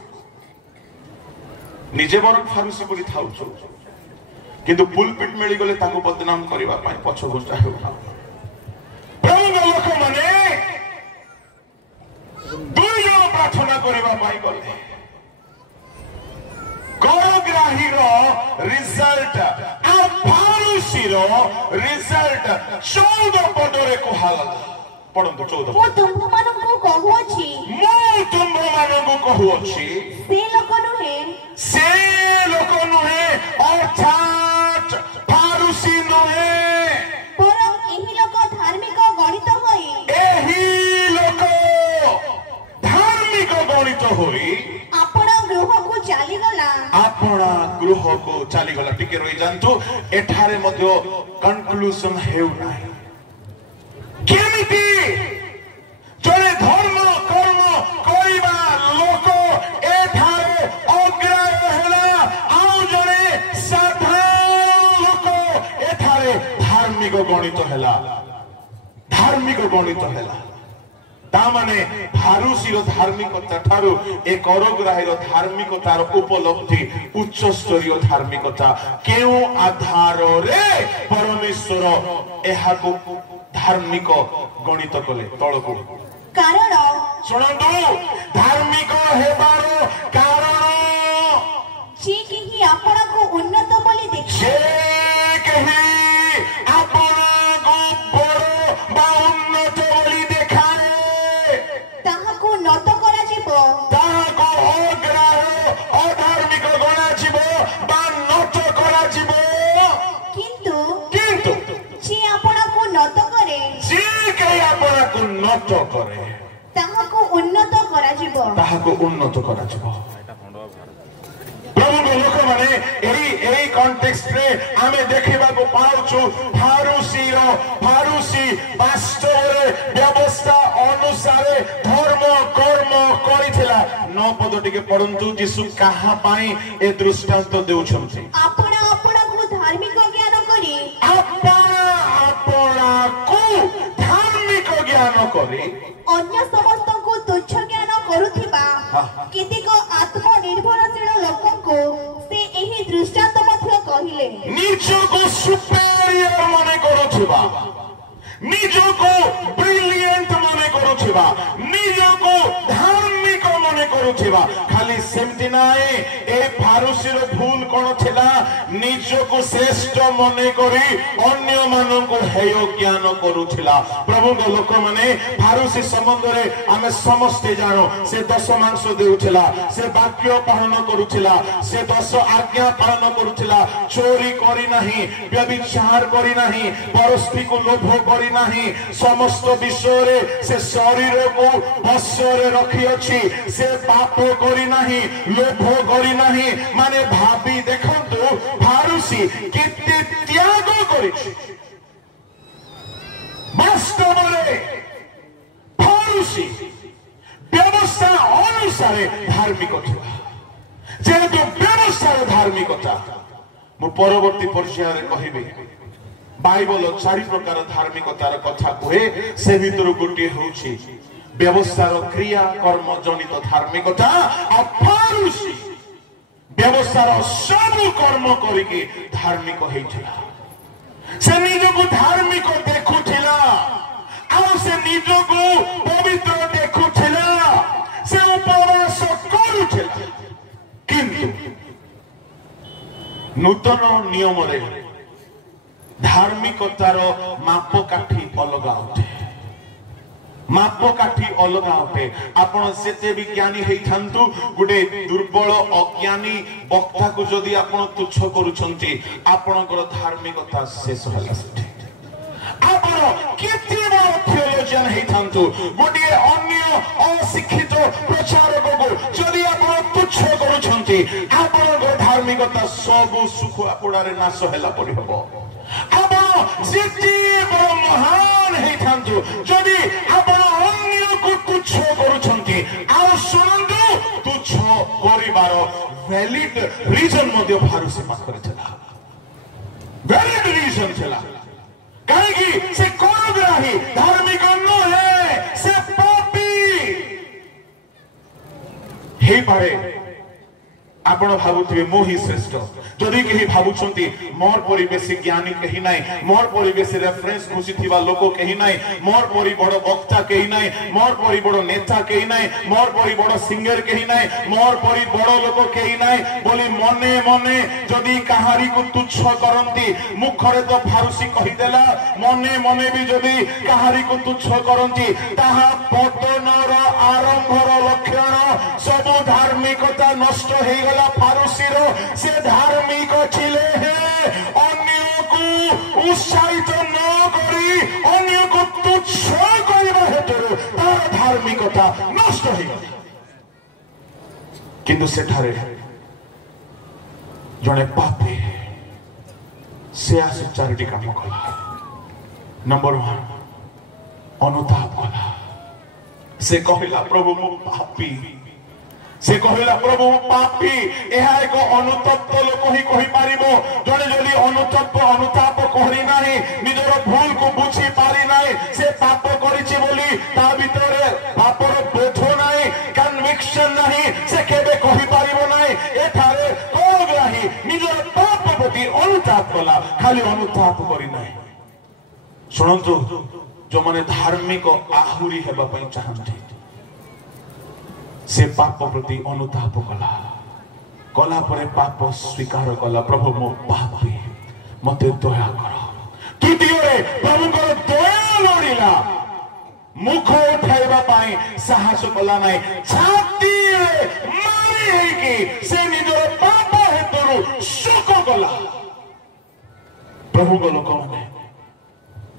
निजे बर फारूसी बोली थाउछु किंतु पुलपिट मिली गले ताको बदनाम करिबा पई पछो गुंजा हेउता। प्रभु लोक माने दुई जन प्रार्थना करिबा पई गले। करग्राही रो रिजल्ट आ फारूसी रो रिजल्ट 14 पदरे कहला। पढंतु 14। मु तुम मानकु कहूछि, मु तुम मानकु कहूछि से लोक नुहे अर्थात फारूसी नुहे। को चली गला टिके रही जानतु एठारे मध्य कंक्लूजन हेउ नाही केमिति जने धर्म कर्म करिबा लोक एठारे अग्राह्य हेला आउ जने साधारण लोक एठारे धार्मिक गणित हेला धार्मिक गणित हेला तामाने फारूसीर धार्मिकता ठारू ए करग्राहीर धार्मिकतार उपलब्धि उच्च स्तरीय धार्मिकता केउ आधार रे परमेश्वर एहाको धार्मिक गणित कले तळको कारण सुनंदु धार्मिक हेबारो कारण जे केही आपणाको उन्नत बोली देखि जे केही आपणाको बड़ बा उन्नत बोली देखाए ताहाको नत करा जिवो ताहाको अग्राह्य अधार्मिक गणा जिवो बा नत करा जिवो किंतु किंतु जे आपणाको नत करे जे केही आपणाको नत करे ताहाको उन्नत करा जिवो ताहाको उन्नत करा जिवो प्रभु लोक माने एही कॉन्टेक्स्ट रे आमे देखिबा को पाउछु फारूसी वास्तव रे व्यवस्था अनुसार धर्म कर्म करिथिला नौ पद टिके पढंतु यीशु कहा पाई ए दृष्टांत देउछंती आपणा को धार्मिक ज्ञान करी आपणा को धार्मिक ज्ञान करी अन्य समस्त को तुच्छ ज्ञान करुथिबा केतेक आत्मनिर्भरशील लोकंको से एही दृष्टांत मध्य कहिले निजको सुपेरियर मने करुथिबा निजको ब्रिलियंट मने करुथिबा निजको धार्मिक मने करुथिबा खाली सेमति नाए ए फारूसीर भूल कोन थिला निजको श्रेष्ठ मने करी अन्य मानको हेय ज्ञान करुथिला प्रभु लोक माने फारूसी संबंध रे आमे समस्त जानो से 10 मांस देउथिला से वाक्य पालन करुथिला से 10 आज्ञा पालन करुथिला चोरी करी नाही व्यभिचार करी नाही परस्त्री को लोभ करी नाही समस्त विषय रे से शरीर को वश रे रखी अछि से पाप करी नाही लोभ करी नाही माने भाबी देखंतु फारूसी केते त्याग करिछि वास्तव रे फारूसी व्यवस्था अनुसार धार्मिक थिला जेहेतु व्यवस्था धार्मिकता मु परवर्ती पर्याय रे कहिबे बाइबल 4 प्रकार धार्मिकतार कथा कहे से भितर गोटे होछि व्यवस्थार क्रिया कर्म जनित धार्मिकता आ फारूसी व्यवस्थार सब कर्म करिके धार्मिक हेइथिला से निजको धार्मिक देखुथिला आ से निजको पवित्र देखुथिला से उपवास करुथिला किंतु नूतन नियम रे धार्मिकतार मापकाठी अलग उठे मापकाठी अलग उठे आपण सेते विज्ञानी हेई थांतु गुडे दुर्बल अज्ञानी वक्ता को जदी आपण तुच्छ करूछंती आपणकर धार्मिकता शेष होला सेठी आपण केते बड़ थियोलॉजियन हेई थांतु गुडे अन्य अशिक्षित प्रचारक को जदी आपण तुच्छ करूछंती आपणकर धार्मिकता सब सुख आपडारे नाश होला पड़ी हबो आपण जेते बड़ महान हेई थांतु जदी आपण अन्य को तुच्छ करूछंती आ सुनंदु तुच्छ करिवार वैलिड रीजन मध्य फारूसी पाखरे थिला वैलिड रीजन थिला काहे कि से करग्राही धार्मिक न है से पापी हे पारे आपण भाबुथिबे मो ही श्रेष्ठ जदि केही भाबुछंती मोर परिवेश ज्ञानी केही नाही मोर परिवेश रेफरेंस खुशी थिबा लोको केही नाही मोर परि बड़ वक्ता केही नाही मोर परि बड़ नेता केही नाही मोर परि बड़ सिंगर केही नाही मोर परि बड़ लोको केही नाही बोली मने मने जदि कहारी को तुच्छ करंती मुखरे तो फारूसी कहि देला मने मने भी जदि कहारी को तुच्छ करंती ताहा पतनर आरंभर लक्षण सब धार्मिकता नष्ट हे गला फारूसी रो से धार्मिक छिले हैं अन्य को उत्साहित न करी अन्य को तुच्छ करबा हेतु तार धार्मिकता नष्ट हे किंतु सेठारे जड़े पापी से आस चारिटी काम कला। नंबर 1 अनुताप कला। से कहला प्रभु मो पापी, से कहला प्रभु मो पापी। यह एक अनुतप्त लोक ही कहि पारिबो। जड़े जदि अनुताप करि नाही, निजर भूल को बुझी पारि नाही, से पाप करिछि बोली ता भितरे पापर बोध नाही, कन्विक्शन नाही, से केबे कहि पारिबो नाही एठारे कोग्राही निजर पाप प्रति अनुताप कला। खाली अनुताप करि नाही। सुनंतु जो माने धार्मिक आहुरी हेबा पई चाहंती, से पाप प्रति अनुताप कला। कला परे पाप स्वीकार कला। प्रभु मो पापी, मते दया कर। तृतीय प्रभु को दया लोड़िला। मुख उठाइबा पाई साहस कला नाही। छाती मारी है कि से निजर पाप हेतु शोक कला। प्रभु को लोक माने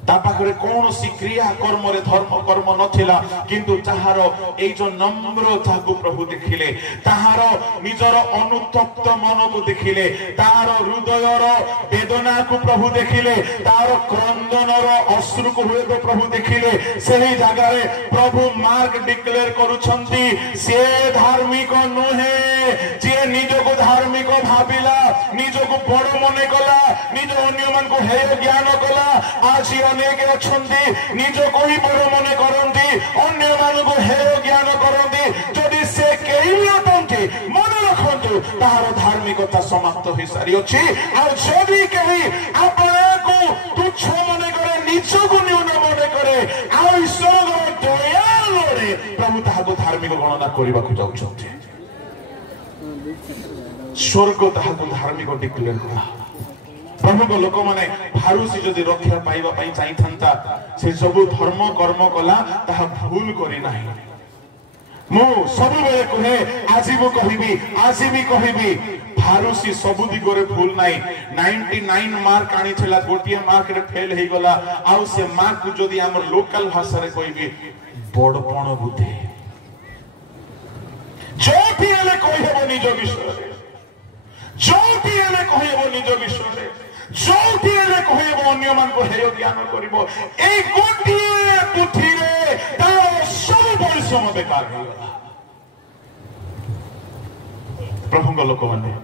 तापाखरे कौन सी क्रिया कर्म रे धर्म कर्म नथिला, किंतु ताहार ए जो नम्रता को प्रभु देखिले, ताहार निजर अनुतप्त मन को देखिले, ताहार हृदयर वेदना को प्रभु देखिले, ताहार क्रंदनर अश्रु को हुए तो प्रभु देखिले। सेही जगह रे प्रभु मार्क डिक्लेयर करूछंती, से धार्मिक नहे जे निज को धार्मिक भाबिला, निज को बड़ मने कला, निज अन्य मन को हेय ज्ञान कला। आज अनेक अच्छी निज को ही बड़ मन करती, अन्य मान को हेय ज्ञान करती। जदि से कई भी अटंती मन रखु तार धार्मिकता समाप्त हो सारी अच्छी। आदि कहीं अपना को तुच्छ मन करे, निज को न्यून मन करे, ईश्वर दयालुरे प्रभु ताहाको धार्मिक गणना करने को जाउछंती। स्वर्ग ताहाको धार्मिक डिक्लेयर कला। प्रभु को लोक माने फारूसी जदि रक्षा पाइबा पई चाहि थांता, से सब धर्म कर्म कला ताहा भूल करी नाही। मु सब बेले कहे, आज मु कहबी फारूसी सब दिगरे भूल नाही। 99 मार्क आनी छला, गोटिए मार्क रे फेल हे गला। आ से मार्क को जदि हमर लोकल भाषा रे कहबी बड़पण बुद्धि। जोठी एले कहबो निज विषय, जोठी एले कहबो निज विषय, जोठी एले कहबो अन्य मान को हेय ज्ञान करबो। ए गोटिए पुथी रे तार सब परिश्रम बेकार हो गला। प्रभु को लोक माने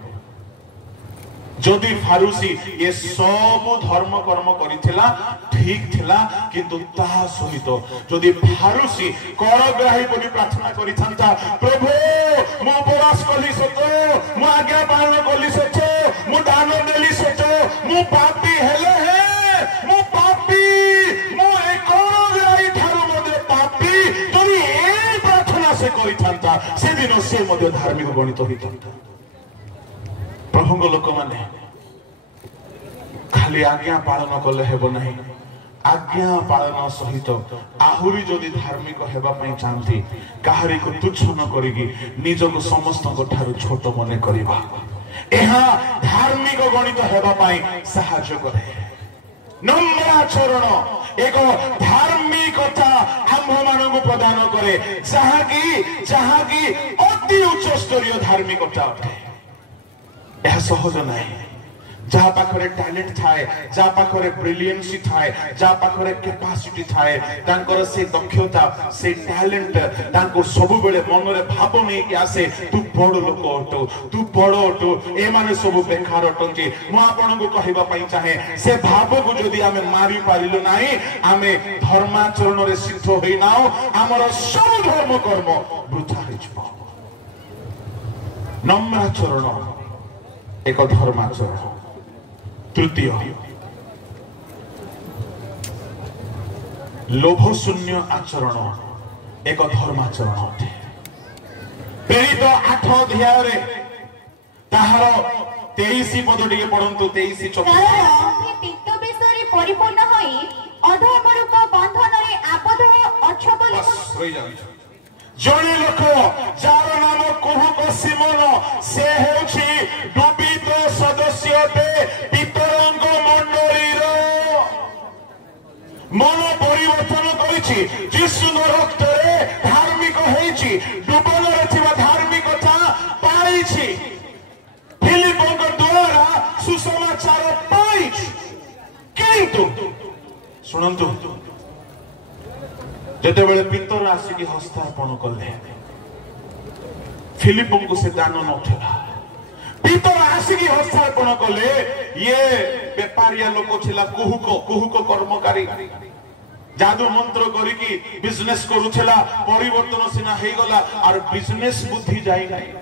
जदि फारूसी ये सब धर्म कर्म करिथिला ठीक थिला, किंतु ताहा सहित जदि फारूसी करग्राही बोली प्रार्थना करिथांता, प्रभु मु उपवास कली सत, मु आज्ञा पालन कली सत, मु दान देली सत, मु पापी हेले हे, मु पापी, मु ए करग्राही ठारू मधे पापी जदि ए प्रार्थना से करिथांता, से दिन से मधे धार्मिक गणित होइथांता। प्रभु को लोक माने खाली आज्ञा पालन कले हेबो नहीं, आज्ञा पालन सहित आहुरी जदि धार्मिक हेबा पई चाहती, काहरी को तुच्छ न करिगी निज को समस्त को ठारू छोट मने करिबा। एहा धार्मिक गणित हेबा पई सहायता करे। नम्राचरण एक धार्मिकता आम्भ मानक प्रदान करे, जहाँ की अति उच्च स्तरीय धार्मिकता अटे। यह सहज नहीं। जहाँ पाखरे टैलेंट थाए, जहाँ पाखरे ब्रिलियंसी थाए, जहाँ पाखरे कैपेसिटी थाए, तांकर से दक्षता से टैलेंट तांको सब बेले मन रे भाव नहीं कि आसे तू बड़ लोक अटो, तू बड़ अटो, ए माने सब बेकार अटंती। मु आपन को कहबा पई चाहे, से भाव को जदि आमे मारी पारिलो नाही, आमे धर्माचरण रे सिद्ध होई नाओ, हमर सब धर्म कर्म वृथा हो जिवो। नम्राचरण एक धर्माचरण। तृतीय लोभशून्य आचरण एक धर्माचरण अटे। प्रेरित 8 अध्याय रे ताहार 23 पद टिके पढंतु। 23-24 तीर्थ बेसरे परिपूर्ण होई अधर्मरूप बंधन रे आबद्ध अछ बोली जड़े लोक जार नाम कुहुक सिमन, से हेउछि डुबित सदस्य पितरंग मंडलीर मन परिवर्तन करिछि। यीशुर रक्तरे धार्मिक होइछि, डुबन रे थिबा धार्मिकता पाइछि। फिलिपक द्वारा समाचार पाई किंतु सुनंतु जेते बेले पितर आसिकी हस्तार्पण कले फिलिप को से दान नथिला पितर आसिकी हस्तार्पण कले ये बेपारिया लोक छिला कुहुक कर्मकारी जादू मंत्र करिकी बिजनेस करूला परिवर्तन सिना हे गला और बिजनेस बुद्धि जाई नाही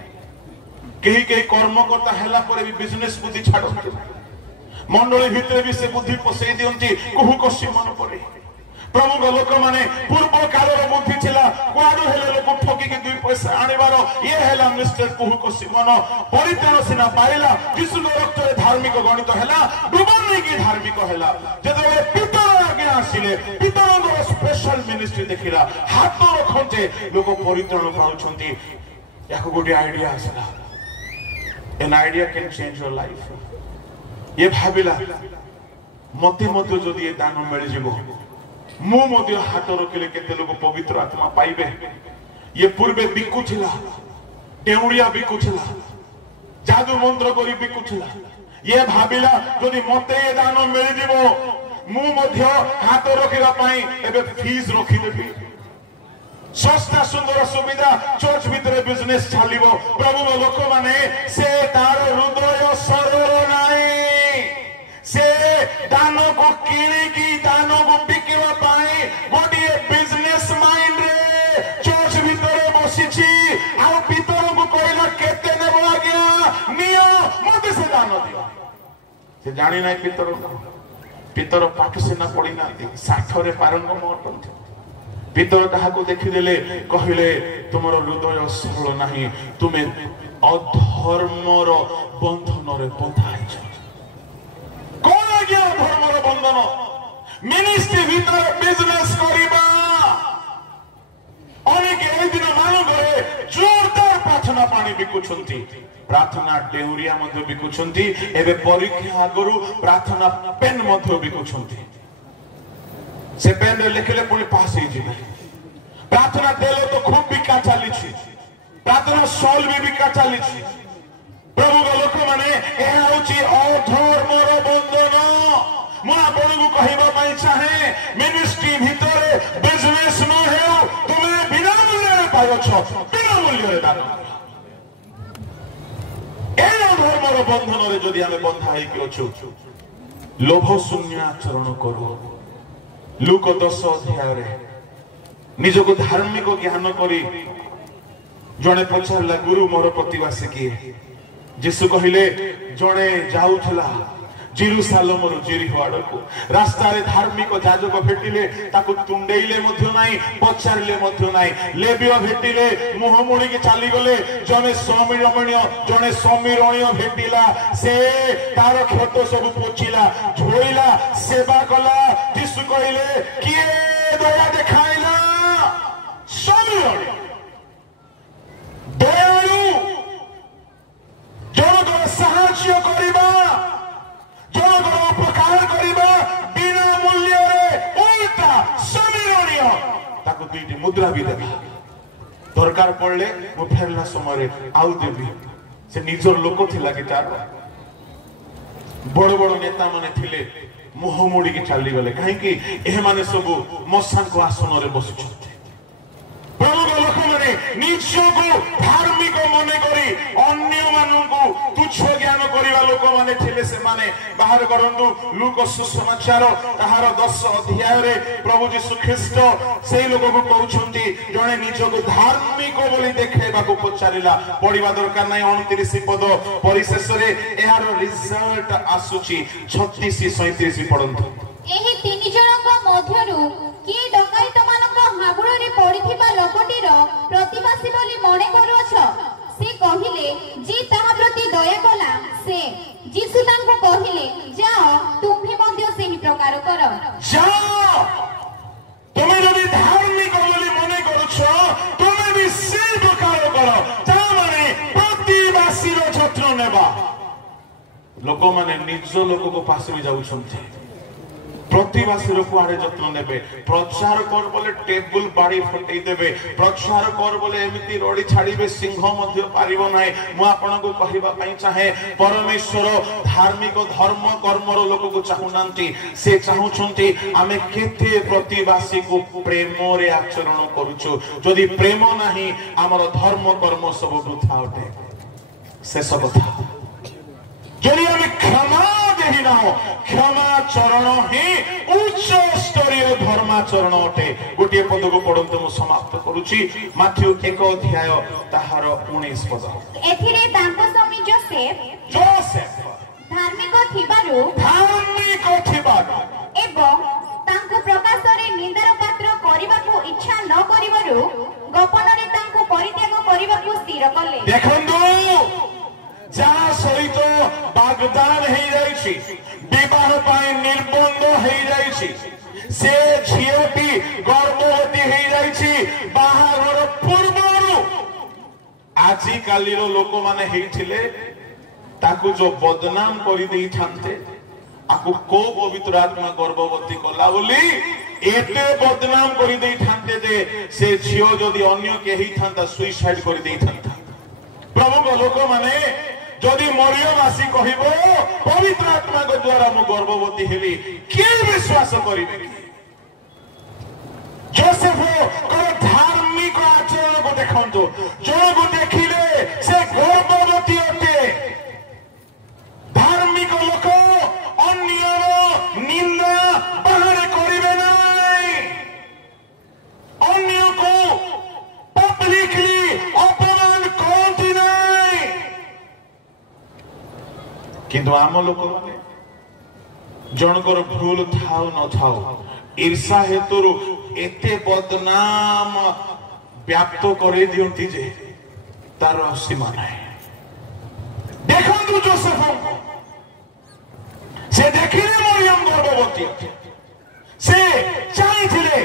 कहीं कहीं कर्मकर्ता हैला पर भी बिजनेस बुद्धि छाड़ती मंडली भितर भी से बुद्धि पसई दियंती कुहुक सीमन पड़े प्रमुख लोक माने पूर्व कालर बुद्धि थिला कुआडू हेले लोक ठकी के 2 पैसा आनिबार ये हैला मिस्टर कुहुक सीमन परित्राण सिना पाइला यीशु रक्त रे धार्मिक गणित हैला डुबन नहीं की धार्मिक हैला जदे पितर आगे आसिले पितर स्पेशल मिनिस्ट्री देखिला हाथ रखते लोक परित्राण पाउछंती याको गोटे आईडिया आसला an idea can change your life ये भाबिला मते मते जदि ये दान मिल जिवो मु मध्य हाथ रखिले केते लोक पवित्र आत्मा पाइबे ये पूर्वे बिकुथिला डेउड़िया बिकुथिला जादू मंत्र करी बिकुथिला ये भाबिला जदि मते ये दान मिल जिवो मु मध्य हाथ रखिला पई एबे फीस रखि देबी सस्ता सुंदर सुविधा चर्च भीतर बिजनेस चलिबो प्रभु लोक माने से तार हृदय सरल नाही से दान को किणी की दान को बिकिवा पाई गोटे बिजनेस माइंड रे चर्च भीतर बसिछि आ पितर को कहला केते नेबो आज्ञा नियो मते से दान दियो से जानि नै पितर पाठ सिना पड़ी ना 60 रे पारंगम अटंती पितर ताहाको देखिदेले कहिले तुमर हृदय सरल नाही तुमे अधर्मर बंधन रे बंधाइछ कोन आज्ञा धर्मर बंधन मिनिस्ट्री भीतर बिजनेस करिबा अनेक ए दिन मान गरे जोरदार प्रार्थना पानी बिकुछंती प्रार्थना डेहुरिया मध्ये बिकुछंती एबे परीक्षा आगरु प्रार्थना पेन मध्ये बिकुछंती से पेन रे लिखले पुणी पास ही जिबे प्रार्थना तेल तो खूब बिका चली प्रार्थना सॉल भी बिका चली प्रभु लोक माने ए होची अधर्मर बंधन मु आपन को कहबा पई चाहे मिनिस्ट्री भीतर बिजनेस न हेउ तुमे बिना मूल्य रे पायो छ बिना मूल्य रे दान ए अधर्मर बंधन रे जदी हमें बंधा हे कि अछु लोभ शून्य आचरण करू लूक 10 अध्याय रे निजको धार्मिक ज्ञान करी जने पछारला गुरु मोर प्रतिवासी किए जीसु कहिले जने जाउथला जेरुसालेम रो जेरिहो आडको रास्ता रे धार्मिक जाजक भेटिले ताकू तुंडेइले मध्य नाही पछारले मध्य नाही लेबियो भेटिले मुह मुड़ी के चाली गले जने समीरणीय भेटिला से तार क्षत सब पोछिला झोइला सेवा कला जीसु कहिले किए दया देखाइला समीरणीय दयालु जनकर साहाय्य करिबा जनकर उपकार करिबा बिना मूल्य रे उल्टा समीरणीय ताको दुईटी मुद्रा भी देबा दरकार पड़ले मु फेरला समय आउ देबी से निजर लोक थिला कि तार बड़ बड़ नेता माने थिले मुह मोड़ी के चली गले काहे कि एहे माने सब मसान को आसन रे बसुछथि प्रभु लोक माने निजो को धार्मिक मने करी अन्य मानु को तुच्छ ज्ञान करिवा लोक माने थिले से माने बाहर करंतु लूक सुसमाचार ताहार 10 अध्याय रे प्रभु यीशु ख्रीष्ट सेही लोक को कहउछंती जने निजो को धार्मिक बोली देखेबा को पचारिला पढिबा दरकार नै 29 पद परिशेष रे एहार रिजल्ट आसुची 36 37 पढंतु एही तीन जनक मध्यरु की डकायत मानक हाबुड़ रे पड़िथिबा लोकटीर प्रतिवासी बोली मने करूछ से कहिले जे ताहा प्रति दया कला से यीशु तांको कहिले जाओ तुम्ही मध्य सेही प्रकार कर जाओ तुमे जदि धार्मिक बोली मने करूछ तुमे भी सेही प्रकार करो ता माने प्रतिवासी रो छत्र नेबा लोक माने निज लोक को पास भी जाउछंती प्रतिवासी कुआड़े जत्न नेबे प्रचार कर बोले टेबुल बाड़ी फटई देबे प्रचार कर बोले एमिति रड़ी छाड़ीबे सिंह मध्य पारिबो नाही मु आपनको कहिबा पई चाहे परमेश्वर धार्मिक धर्म कर्मर लोक को चाहुनांती से चाहुछंती आमे केते प्रतिवासी को प्रेम रे आचरण करूछु जदि प्रेम नाही हमर धर्म कर्म सब वृथा होते से सब था जदि आमे क्षमा देहि ना क्षमा चरण ही उच्च स्तरीय धर्माचरण अटे गोटे पद को पढ़ंतु मु समाप्त करूची माथ्यू 1 अध्याय ताहार 19 पद एथिरे तांको स्वामी जोसेफ धार्मिक थिबारु एवं तांको प्रकाशरे निंदार पात्र करिबाकू इच्छा न करिबारु गोपनरे तांको परित्याग करिबाकू स्थिर कले देखंदु जहाँ सहित वाग्दान हो जाइछि विवाह पाई निर्बंध हो जाइछि से झियोटी गर्भवती हो जाइछि बाहाघर पूर्वरु आजि कालीर लोक माने हेइथिले ताकू जो बदनाम करि देई थांते आकू को पवित्र आत्मा गर्भवती कला बोली एते बदनाम करि देई थांते जे से झियो जदि अन्य केही थांता सुइसाइड करि देई थांता प्रभु लोक माने जदि मरियम आसी कहिबो पवित्र आत्मा के द्वारा मु गर्भवती हेली के विश्वास करिवे जोसेफ को धार्मिक आचरण को देखंतु जो को देखिले से गर्भवती होते धार्मिक लोक अन्य निंदा बाहर करिवे नाही अन्य को पब्लिकली अपमान करती नाही किंतु आम लोक माने जनकर भूल थाउ न थाउ ईर्षा हेतु एते बदनाम व्याप्त करे दियंती जे तार सीमा नाही देखंतु जोसेफ से देखिले मरियम गर्भवती से चाहिथिले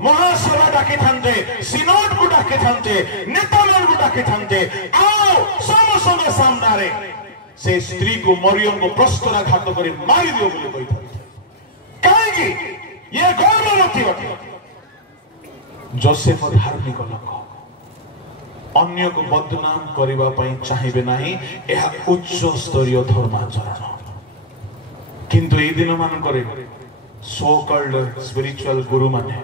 महासभा डाके थांते सिनोड को डाके थांते नेतामान को डाके थांते आओ समस्त सामना रे से स्त्री को मरियम को प्रस्तराघात कर मारी दियो बोले कहि काहेकि ये गर्भवती होती जोसेफ धार्मिक लोक अन्य को बदनाम करिबा पई चाहिबे नाही एहा उच्च स्तरीय धर्माचरण किंतु ए दिन मान करे सो कॉल्ड स्पिरिचुअल गुरु माने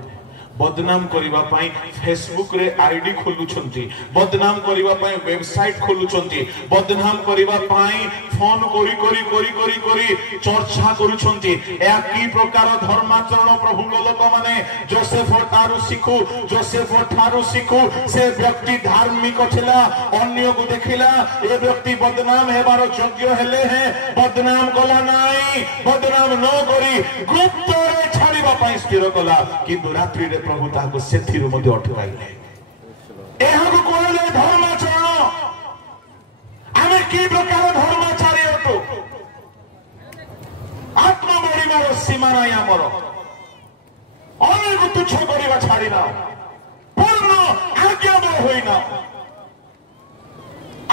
बदनाम करिबा पई फेसबुक रे आईडी खोलुछंती बदनाम करिबा पई वेबसाइट खोलुछंती बदनाम करिबा पई फोन करी करी करी करी करी चर्चा करूछंती या की प्रकार धर्माचरण प्रभु लोक माने जोसेफ ठारू सिखु से व्यक्ति धार्मिक थिला अन्य को देखिला ए व्यक्ति बदनाम हेबार योग्य हेले हैं बदनाम कला नाही बदनाम न करी गुप्त रे छाड़ीबा पई स्थिर कला किंतु रात्रि रे प्रभु ताको सेथिरु मध्ये अटकाइले एहाको कोले धर्माचरण आमे की प्रकार धर्माचारी हतो आत्मा बढिबार सीमा नाही हमर अनेक तुच्छ करिबा छाडिना पूर्ण आज्ञाबह होइना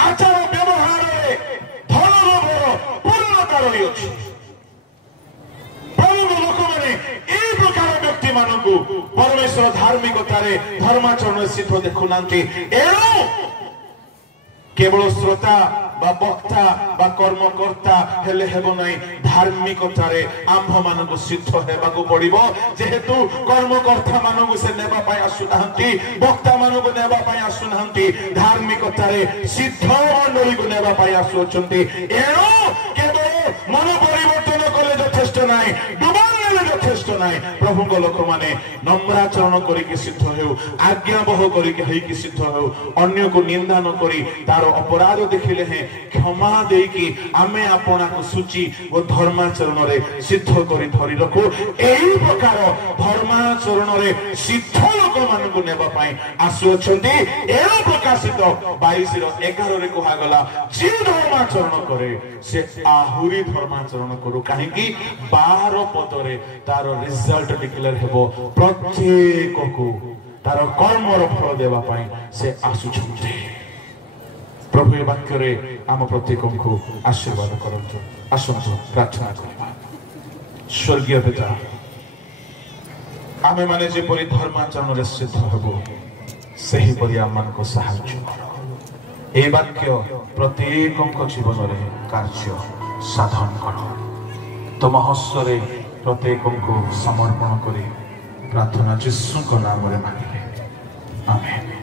आचार व्यवहार रे धर्मर पूर्णता रही अछि प्रभु लोक माने ए प्रकार व्यक्ति मानकु परमेश्वर धार्मिकता रे धर्माचरण सिद्ध देखुनांती एणु केवल श्रोता बा वक्ता बा कर्मकर्ता हेले हेबो नै धार्मिकता रे आंभ मानकु सिद्ध हेबाकु पड़िबो जेहेतु कर्मकर्ता मानकु से नेबा पय आसुनांती वक्ता मानकु नेबा पय आसुनांती धार्मिकता रे सिद्ध मंडली को नेबा पय आसुचंती एणु केवल मन परिवर्तन कले यथेष्ट नै यथेष्ट नाई प्रभु को लोक माने नम्राचरण करिके सिद्ध हेउ आज्ञाबह करिके हेइके सिद्ध हेउ अन्य को निंदा न करी तार अपराध देखिले हैं क्षमा देकी आमे आपना को सूची वो धर्माचरण रे सिद्ध करी धरि रखो एही प्रकार धर्माचरण रे सिद्ध लोक मान को नेबा पई आसु अछंती एरो प्रकाशित 22 रो 11 रे कहा गला जे धर्माचरण करे से आहुरी धर्माचरण करू काहे कि 12 पद रे तार रिजल्ट डिक्लेयर हेबो प्रत्येक को तार कर्मर फल देबा पई से आसु छंती प्रभु वाक्य रे आम प्रत्येक को आशीर्वाद करंतु आसंतु प्रार्थना करबा स्वर्गीय पिता आमे माने जेपरि धर्माचरण सिद्ध हेबु सेहीपरि आमको साहाय्य कर ए वाक्य प्रत्येक जीवन में कार्य साधन कर तुम हस्ते प्रत्येक समर्पण कर प्रार्थना यीशु नाम मांगिले आमेन।